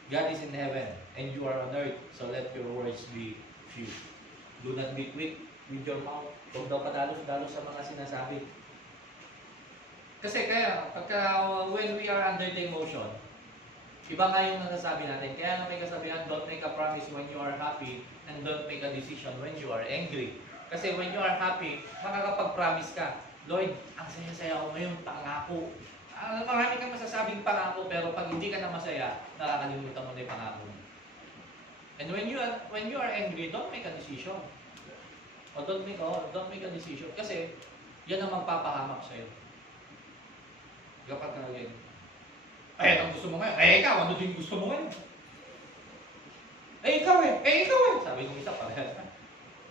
God is in heaven and you are on earth, so let your words be few. Do not be quick with your mouth. Huwag daw padalos-dalos sa mga sinasabi. Kasi kaya, when we are under the emotion, iba nga yung nasasabi natin. Kaya nga may kasabihan, don't make a promise when you are happy and don't make a decision when you are angry. Kasi when you are happy, makakapag-promise ka, Lord, ang saya-saya ko ngayon, pangako. Marami kang masasabing pangako, pero pag hindi ka na masaya, nakakalimutan mo na yung pangako mo. And when you are angry, don't make a decision. O don't make a decision. Kasi, yan ang magpapahamak sa'yo. Kapag ganyan, ang gusto mo ngayon. Ikaw, ano din gusto mo ngayon? Ikaw eh. Sabi ng isa, parehas na.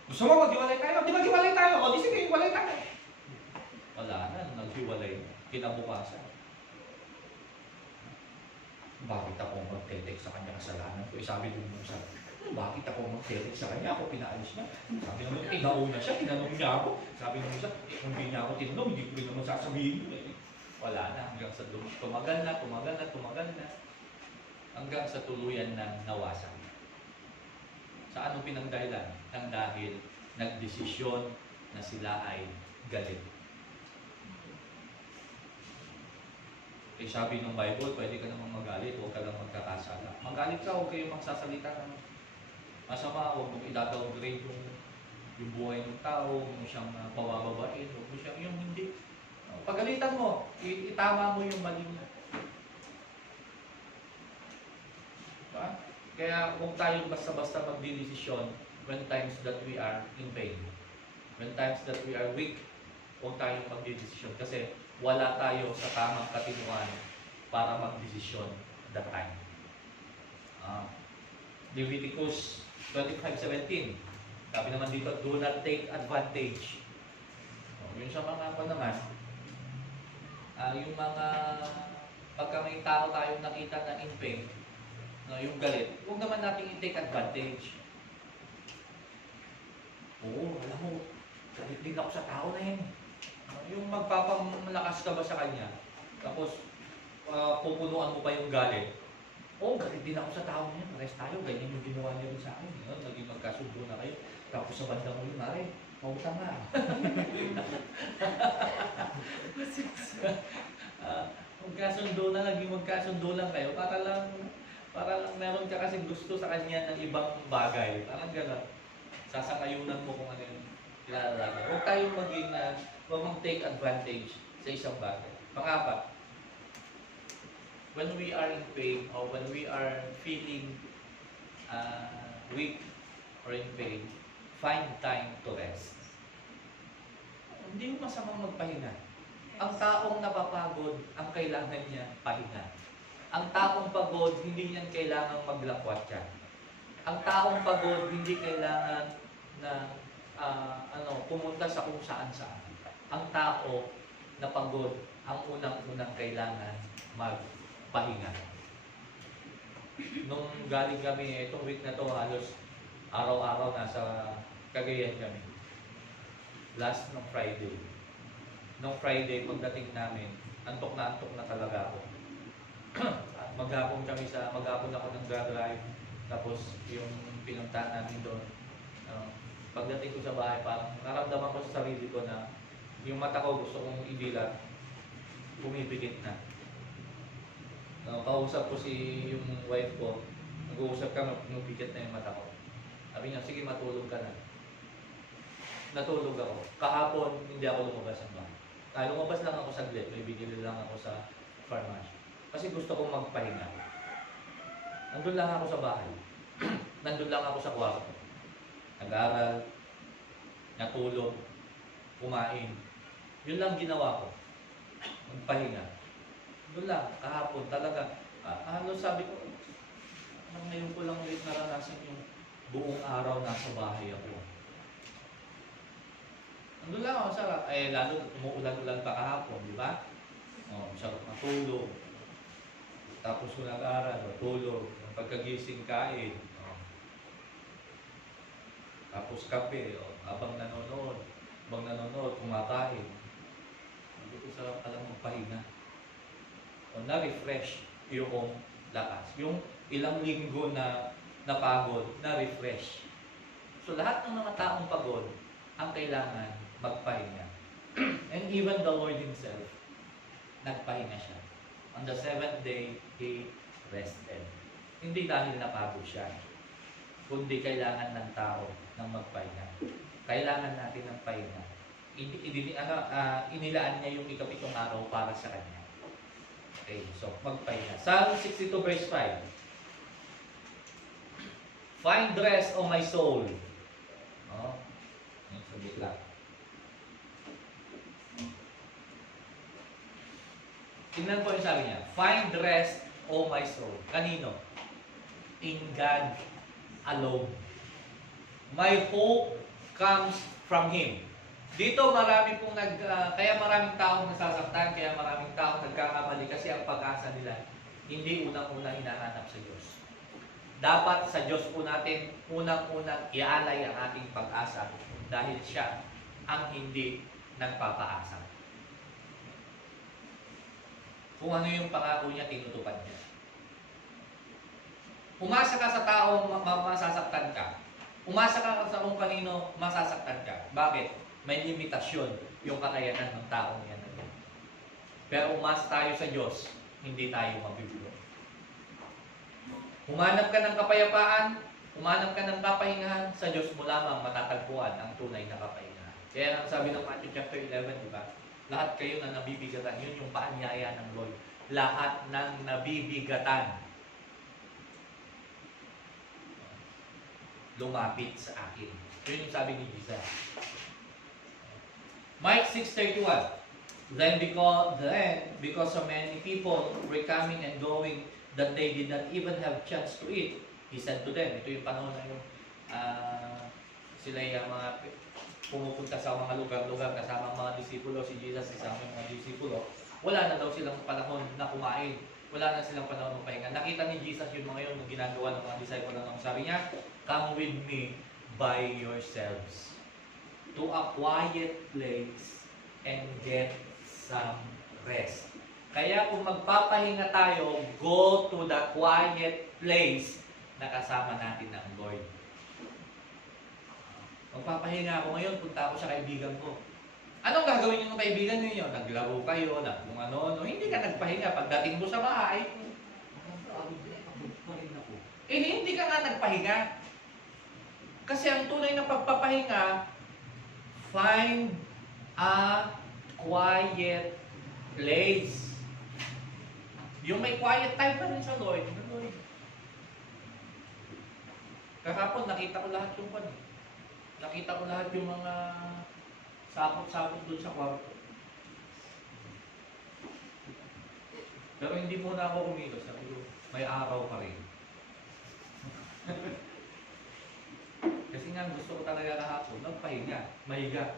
Gusto mo maghiwalay tayo? Di maghiwalay tayo. O di sige, hiwalay tayo. Wala na, naghiwalay. Kinabukasan. Bakit ako magte-text sa kanya kasalanan ko? Sabi ng isa, bakit ako magte-text sa kanya? Ako pinaalis niya. Sabi naman, nauna siya, tinanong niya ako. Sabi ng isa, kung hindi niya ako tinanong, hindi ko rin naman sasabihin ko eh. Wala na, hanggang sa tumagal na. Hanggang sa tuluyan na nawasan. Sa ano pinangdahilan? Ang dahil nagdesisyon na sila ay galit. Eh sabi ng Bible, pwede ka namang magalit, huwag ka lang magkakasala. Magalit ka, huwag kayong magsasalita ng masama, huwag mong i-downgrade yung buhay ng tao, huwag mo siyang pabababain, huwag mo siyang yung hindi. Pagalitan mo, itama mo yung mali niya. Diba? Kaya huwag tayong basta-basta magdidesisyon when times that we are in pain. When times that we are weak, huwag tayong magdidesisyon kasi wala tayo sa tamang katinuan para magdesisyon at that time. Leviticus 25:17. Sabi naman dito, do not take advantage. Yun sa mga ako naman, yung mga pagka may tao tayong nakita na in pain, yung galit, huwag naman natin i-take advantage. Oo, alam mo, galit din ako sa tao na yun. Yung magpapamalakas ka ba sa kanya, tapos pupunuan mo pa yung galit. Oo, galit din ako sa tao niya, pares tayo, ganyan yung ginawa niya rin sa akin. Naging magkasundo na kayo, tapos sa bandang mo yun, ay, mautang nga. Magkasundo na, naging magkasundo lang kayo, para lang meron ka kasi gusto sa kanya ng ibang bagay. Parang gano'n. Sasakayunan mo kung ano yung kilalala. Huwag tayong huwag mong take advantage sa isang bagay. Pang-apat, when we are in pain or when we are feeling weak or in pain, find time to rest. Hindi mo masamang magpahinga. Ang taong napapagod, ang kailangan niya pahinga. Ang taong pagod, hindi niyan kailangang maglakwat siya. Ang taong pagod, hindi kailangan na pumunta sa kung saan-saan. Ang tao na pagod, ang unang-unang kailangan magpahinga. Nung galing kami, itong week na to, halos araw-araw nasa Cagayan kami. Last ng Friday. Nung Friday, pagdating namin, antok na talaga ako. At maghapon ako ng drive, tapos yung pinuntahan namin doon. Pagdating ko sa bahay, parang naramdaman ko sa sarili ko na yung mata ko gusto kong idilat, pumipikit na. Kausap ko yung wife ko, nag-uusap kami, pumipikit na yung mata ko. Sabi niya, sige matulog ka na. Natulog ako. Kahapon, hindi ako lumabas ng bahay. Lumabas lang ako saglit, may bigil lang ako sa pharmacy. Kasi gusto kong magpahinga. Nandun lang ako sa bahay. Nandun lang ako sa kwarto. Nag-aaral, natulog, kumain. Yun lang ginawa ko. Magpahinga. Doon lang, kahapon talaga. Halos sabi ko, ngayon ko lang ulit naranasan yung buong araw nasa bahay ako. Nandun lang ako, sarap. Lalo umuulan-ulan pa kahapon, di ba? Sarap matulog. Tapos ko nag-aaral, matulog. Pagkagising kain. Tapos kape, habang nanonood, kumakain. Hindi ko sarap alam magpahinga. Na-refresh yung lakas. Yung ilang linggo na napagod, na-refresh. So lahat ng mga taong pagod, ang kailangan magpahinga. And even the Lord Himself, nagpahinga siya. On the 7th day, He rested. Hindi dahil napagod siya, kundi kailangan ng tao ng magpahinga. Kailangan natin ng pahinga. Inilaan niya yung ikapitong araw para sa kanya. Okay, so magpahinga. Psalm 62 verse 5. Find rest, O my soul. Sabit lang. Tingnan po yung sabi niya. Find rest, O my soul. Kanino? In God alone. My hope comes from Him. Dito marami pong kaya maraming taong nasasaktan, kaya maraming taong nagkakamali kasi ang pag-asa nila hindi unang-una hinahanap sa Diyos. Dapat sa Diyos po natin unang-unang ialay ang ating pag-asa dahil Siya ang hindi nagpapaasa. Kung ano yung pangako niya, tinutupad niya. Umasa ka sa taong masasaktan ka. Umasa ka sa kung kanino masasaktan ka. Bakit? May limitasyon yung kakayanan ng taong yan. Pero umasa tayo sa Diyos, hindi tayo mabibigo. Humanap ka ng kapayapaan, humanap ka ng kapahingahan, sa Diyos mo lamang matatagpuan ang tunay na kapahingahan. Kaya ang sabi ng Matthew chapter 11, di ba? Lahat kayo na nabibigatan, yun yung paanyaya ng Lord. Lahat ng nabibigatan, lumapit sa akin. Yun yung sabi ni Jesus. Mike 6:31. Then because so many people were coming and going that they did not even have chance to eat, he said to them, ito yung panahon na yung sila yung mga pumupunta sa mga lugar-lugar kasama ang mga disipulo, si Jesus kasama yung mga disipulo, wala na daw silang panahon na kumain. Wala na silang panahon ng pahinga. Nakita ni Jesus yung mga yun, yung ginagawa ng mga disciple ng sabi niya, come with me by yourselves to a quiet place and get some rest. Kaya kung magpapahinga tayo, go to the quiet place na kasama natin ang Lord. Magpapahinga ako ngayon, punta ako sa kaibigan ko. Anong gagawin niyo ng kaibigan ninyo? Naglaro kayo, kung ano, hindi ka nagpahinga. Pagdating mo sa bahay, hindi ka nga nagpahinga. Kasi ang tunay na pagpapahinga, find a quiet place. Yung may quiet time pa rin sa Lord. Kahapon, nakita ko lahat yung pan. Nakita ko lahat yung mga sapot-sapot doon sa kwarto. Pero hindi muna ako kumilos. Sabi ko, may araw pa rin. Kasi nga gusto ko talaga kahapon, magpahinga, mahiga.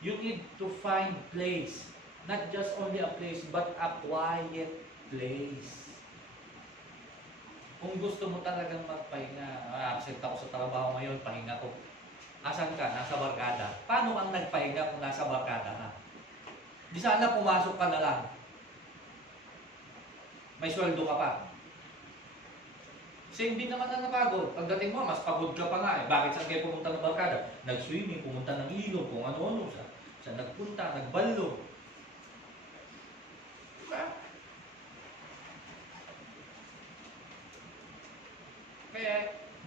You need to find place. Not just only a place, but a quiet place. Kung gusto mo talagang magpahinga, absent ako sa trabaho ngayon, pahinga ko. Asan ka? Nasa barkada. Paano kang nagpahinga kung nasa barkada ka? Di sana pumasok ka na lang. May sweldo ka pa. Kasi hindi naman na napagod. Pagdating mo, mas pagod ka pa nga eh. Bakit saan kayo pumunta ng barkada? Nag-swimming, pumunta ng ilog, kung ano-ano. Saan nagpunta, nagballo. Diba? Kaya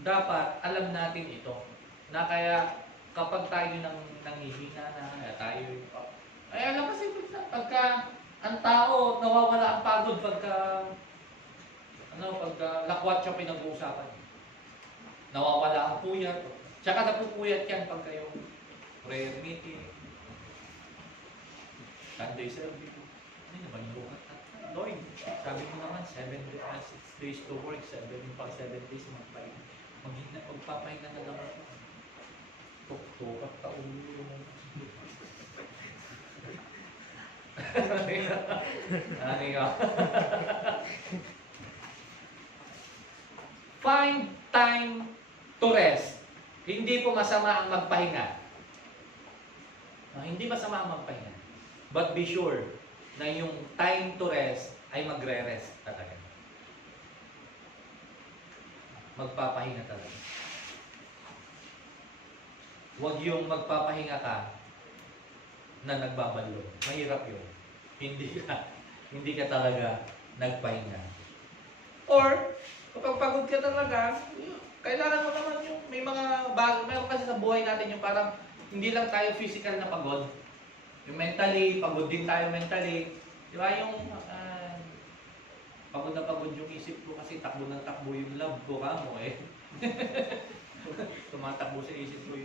dapat alam natin ito. Na kaya kapag tayo nanghihina na, tayo ay alam kasi pagka ang tao nawawala ang pagod pagka lakwat siya pinag-uusapan. Nawawala ang puyat. Tsaka napupuyat yan pagka yung prayer meeting, Sunday service. Ano naman yung bukat? Lord, sabi mo naman, 6 days to work, 7 days magpahinga. Magpapahinga na lang ako. Tuktukat ka ulo mo. Ano ka? Find time to rest. Hindi po masama ang magpahinga. Hindi masama ang magpahinga. But be sure na yung time to rest ay magre-rest talaga. Magpapahinga talaga. Huwag yung magpapahinga ka na nagbabalo. Mahirap yun. Hindi ka talaga nagpahinga. Or, kapag pagod ka talaga, kailangan mo naman yung may mga bago. Meron kasi sa buhay natin yung parang hindi lang tayo physical na pagod. Yung mentally, pagod din tayo mentally. Di ba yung pagod na pagod yung isip ko kasi takbo ng takbo yung love ko kamo eh. Tumatakbo sa isip ko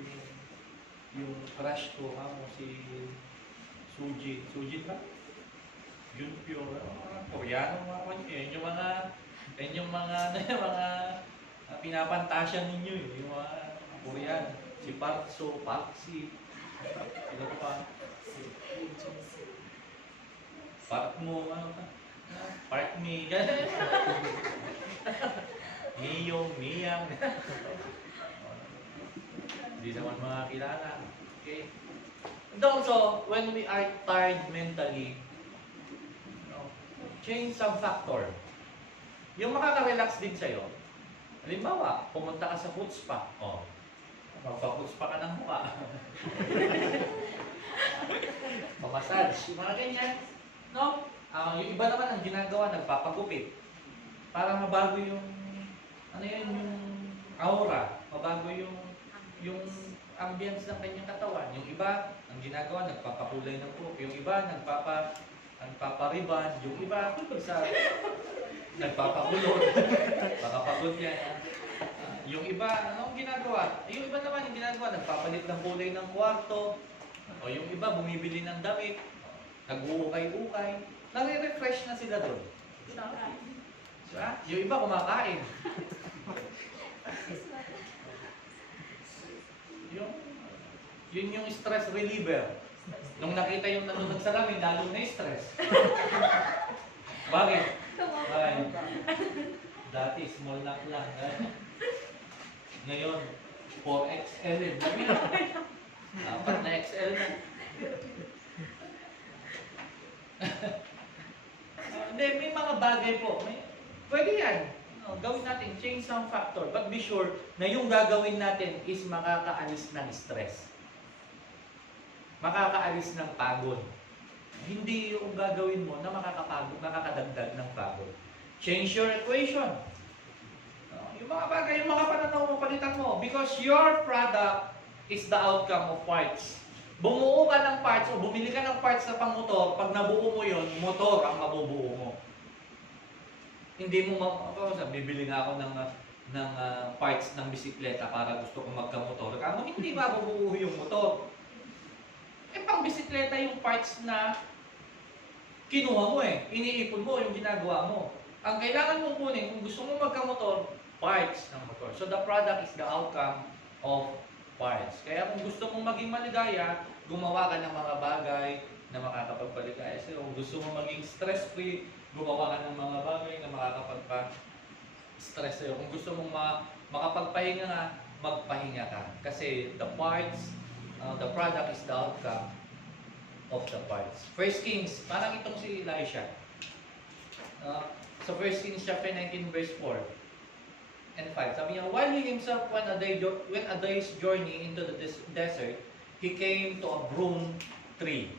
yung crush ko kamo si Suji ba? Junpyo, Koreano mga kanya. Yan yung mga pinapantasya ninyo eh. Yung mga Koreano. Si Parkso, Paksi. Ito pa. Park mo, ano ka? Park me, gano'n. Miyong, Miyang. Hindi naman mga kilala. Okay? And also, when we are tired mentally, change some factor. Yung makaka-relax din sa'yo, halimbawa, pumunta ka sa food spa. Magpa-food spa ka ng mukha. Mamasage, yung mga ganyan. No? Yung iba naman ang ginagawa, nagpapagupit. Para mabago yung, yung aura. Mabago yung ambience ng kanyang katawan. Yung iba, Ang ginagawa, nagpapakulay ng buhok. Yung iba, nagpapariban. Yung iba, sa nagpapakulot. Pakapagod yan. Yung iba, anong ginagawa? Yung iba naman, yung ginagawa, nagpapalit ng kulay ng kwarto. O yung iba, bumibili ng damit. Nag-uukay-ukay. Nare-refresh na sila doon. Diba? Yung iba, kumakain. Yun yung stress reliever. Nung nakita yung nanonood sa salamin, lalo na stress. Bakit? Ay, dati small knock lang. Ngayon, 4XL. Dapat na XL na. Hindi, may mga bagay po. Pwede yan. Gawin natin, change some factor. But be sure na yung gagawin natin is makakaalis ng stress. Makakaalis ng pagod. Hindi yung gagawin mo na makakapagod, makakadagdag ng pagod. Change your equation. Yung mga bagay, yung mga pananaw mo, palitan mo. Because your product is the outcome of parts. Bumuo ka ng parts o bumili ka ng parts na pang motor, pag nabuo mo yun, motor ang mabubuo mo. Hindi mo bibili nga ako ng parts ng bisikleta para gusto kong magkamotor. Kamo hindi mabubuo yung motor. Pang bisikleta yung parts na kinuha mo iniipon mo yung ginagawa mo. Ang kailangan mong kunin kung gusto mo magkamotor, parts ng motor. So the product is the outcome of parts. Kaya kung gusto mong maging maligaya, gumawa ka ng mga bagay na makakapagpaligaya sa'yo. Kung gusto mong maging stress-free, gumawa ka ng mga bagay na makakapagpa-stress sa'yo. Kung gusto mong makapagpahinga nga, magpahinga ka. Kasi the parts, the product is the outcome of the parts. 1 Kings, parang itong si Elisha. So 1 Kings chapter 19 verse 4 and 5. Sabi niya, while he himself went a day's journey into the desert, he came to a broom tree,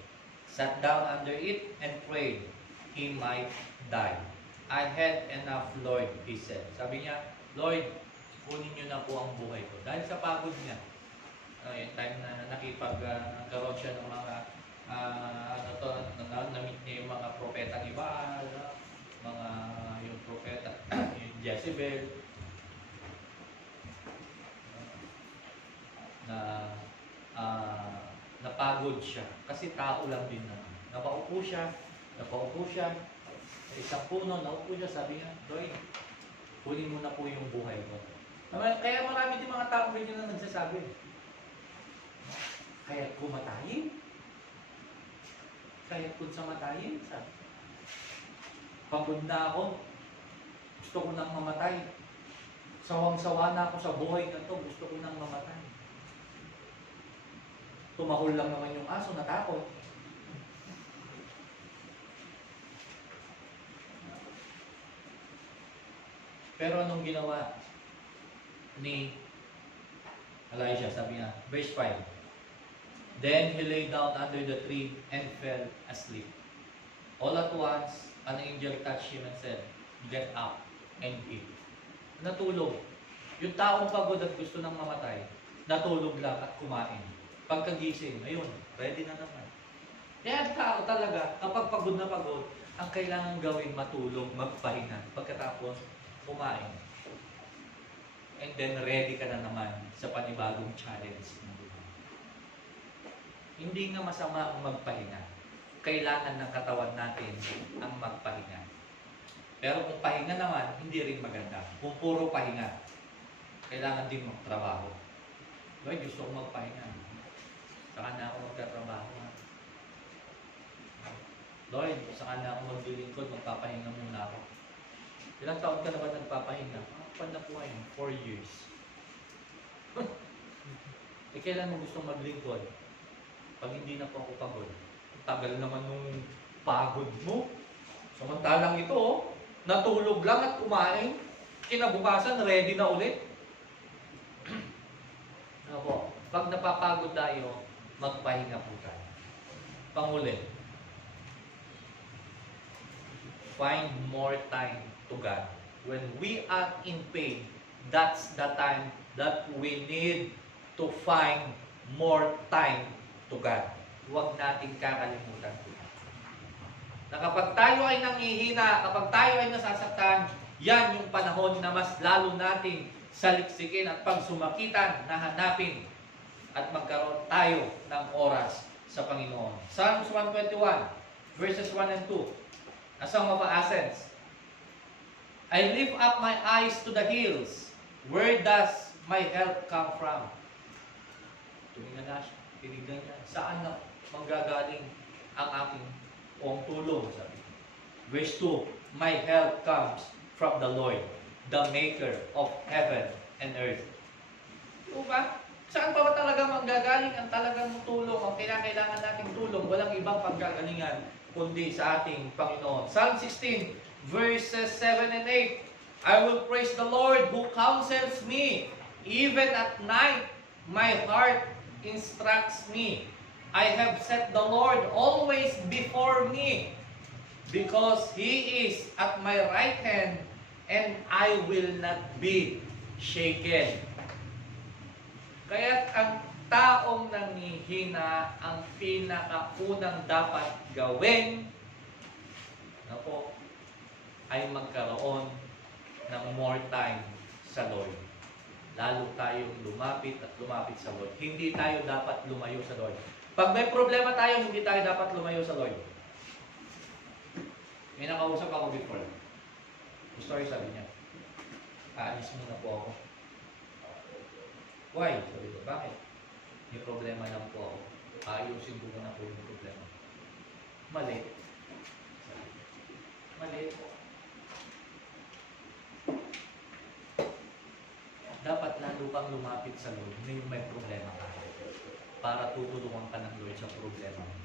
sat down under it, and prayed he might die. I had enough, Lord, he said. Sabi niya, Lord, kunin niyo na po ang buhay ko. Dahil sa pagod niya. Yung time na nakipagkaroon siya ng mga na-meet niya yung mga propeta ni Baal, yung propeta, yung Jezebel, na napagod siya. Kasi tao lang din na. Napaupo siya, sa isang puno, naupo siya, sabi niya, Lord, kunin mo na po yung buhay ko. Kaya marami din mga tao rin na nagsasabi, kaya't kumatayin. Kaya't kung sa matayin, sabi. Pagod na ako. Gusto ko nang mamatay. Sawang-sawa na ako sa buhay na to. Gusto ko nang mamatay. Tumahol lang naman yung aso, natakot. Pero anong ginawa ni Elijah? Sabi niya, verse 5. Then he lay down under the tree and fell asleep. All at once, an angel touched him and said, get up and eat. Natulog. Yung taong pagod at gusto nang mamatay, natulog lang at kumain. Pagkagising, ayun, ready na naman. Kaya ang tao talaga, kapag pagod na pagod, ang kailangan gawin, matulog, magpahinga. Pagkatapos, kumain. And then ready ka na naman sa panibagong challenge. Hindi nga masama ang magpahinga. Kailangan ng katawan natin ang magpahinga. Pero kung pahinga naman, hindi rin maganda. Kung puro pahinga, kailangan din magtrabaho. Lord, gusto ko magpahinga. Saka na ako magtatrabaho. Lord, saka na ako maglilingkod, magpapahinga muna ako. Ilang taon ka na ba nagpapahinga? Pan na po ngayon, 4 years. Kailan mo gustong maglingkod? Pag hindi na po ako pagod. Tagal naman nung pagod mo. Samantalang ito, natulog lang at kumain. Kinabukasan, ready na ulit. Ano po? Pag napapagod tayo, magpahinga po tayo. Panghuli, find more time to God. When we are in pain, that's the time that we need to find more time to God. huwag nating kakalimutan po na kapag tayo ay nanghihina, kapag tayo ay nasasaktan, yan yung panahon na mas lalo nating saliksikin at pagsumakitan na hanapin at magkaroon tayo ng oras sa Panginoon. Psalms 121, verses 1 and 2. A Song of Ascents. I lift up my eyes to the hills. Where does my help come from? Tumingin na siya. Tinignan niya. Saan na manggagaling ang aking tulong? Sabi. Verse 2. My help comes from the Lord, the maker of heaven and earth. Diba? Saan pa ba talaga manggagaling ang talagang tulong, ang kinakailangan nating tulong? Walang ibang panggagalingan kundi sa ating Panginoon. Psalm 16, verses 7 and 8. I will praise the Lord who counsels me. Even at night, my heart instructs me. I have set the Lord always before me, because He is at my right hand, and I will not be shaken. Kaya't ang taong nanghihina, ang pinakaunang dapat gawin ay magkaroon ng more time sa Lord. Lalo tayong lumapit at lumapit sa Lord. Hindi tayo dapat lumayo sa Lord. Pag may problema tayo, hindi tayo dapat lumayo sa Lord. May nakausap ako before. Story, sabi niya, aalis muna po ako. Why? Sabi ko, bakit? May problema lang po ako. Ayusin ko muna po yung problema. Mali. Mali. Dapat lalo kang lumapit sa Lord may problema ka para tutulungan ka ng Lord sa problema mo.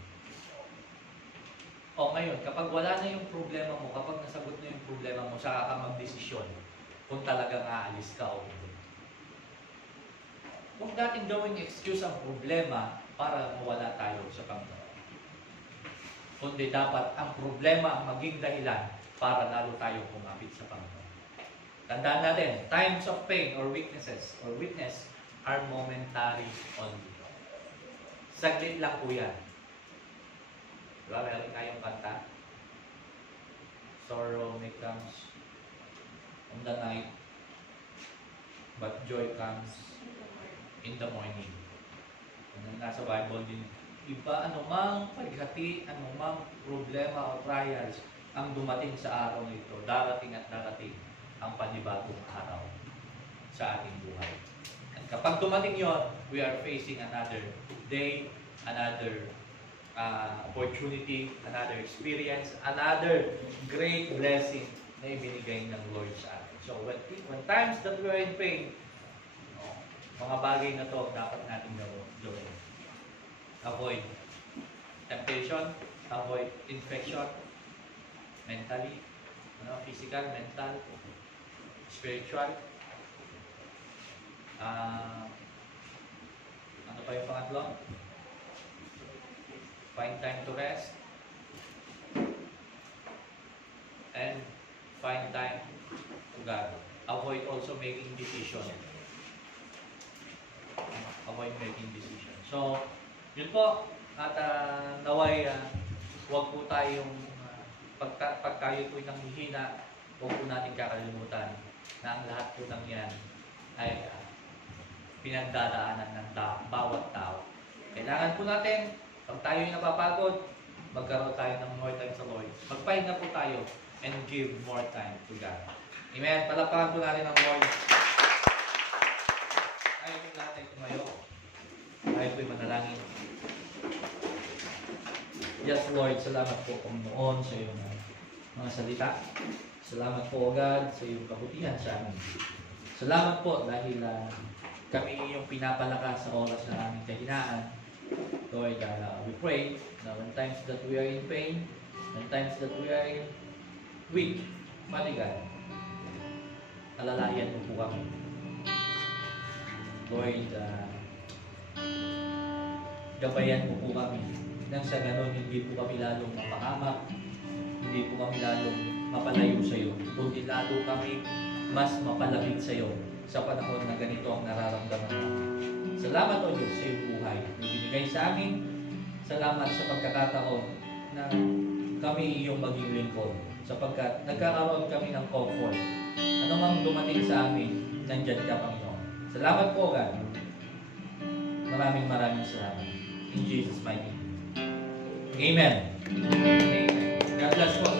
O ngayon, kapag wala na yung problema mo, kapag nasagot na yung problema mo, saka ka magdesisyon kung talagang aalis ka o hindi. Huwag natin gawing excuse ang problema para mawala tayo sa Panginoon. Kundi dapat ang problema ang maging dahilan para lalo tayo kumapit sa Panginoon. Tandaan natin, times of pain or weakness are momentary only. Saglit lang po yan. Diba? Meron tayong kanta. Sorrow may comes on the night, but joy comes in the morning. Nasa Bible din, iba anumang paghati, anumang problema o trials ang dumating sa araw nito, darating at darating ang panibagong araw sa ating buhay. At kapag dumating yon, we are facing another day, another opportunity, another experience, another great blessing na ibinigay ng Lord sa atin. So when times that we are in pain, mga bagay na to dapat natin gawin. Avoid temptation, avoid infection, mentally, physical, mental, spiritual. Ano pa yung pangatlo? Find time to rest and find time to God. Avoid also making decision. Avoid making decision. So, yun po. At naway, huwag po tayong pag tayo po'y nanghihina, huwag po natin kakalimutan na ang lahat po ng yan ay pinagdadaanan ng bawat tao. Kailangan po natin, pag tayo'y napapagod, magkaroon tayo ng more time sa Lord. Magpahinga po tayo and give more time to God. Amen. Palakpakan po natin ang Lord. Ayaw po natin tumayo. Ayaw po'y manalangin. Yes, Lord, salamat po Panginoon sa iyong mga salita. Salamat po, God, sa iyong kabutihan sa amin. Salamat po dahil kami iyong pinapalakas sa oras na aming kahinaan. Lord, we pray na when times that we are in pain, when times that we are weak, Mighty God, alalayan mo po kami. Lord, gabayan mo po kami nang sa ganon hindi po kami lalong mapahamak, hindi po kami lalong mapalayo sa iyo, kundi lalo kami mas mapalapit sa iyo sa panahon na ganito ang nararamdaman namin. Salamat o Diyos sa iyong buhay na binigay sa amin Salamat sa pagkakataon na kami iyong maging lingkod sapagkat nagkakaroon kami ng comfort. Ano mang dumating sa amin, nandyan ka, Panginoon. Salamat po, God. Maraming salamat. In Jesus' mighty name. Amen. Amen. God bless po.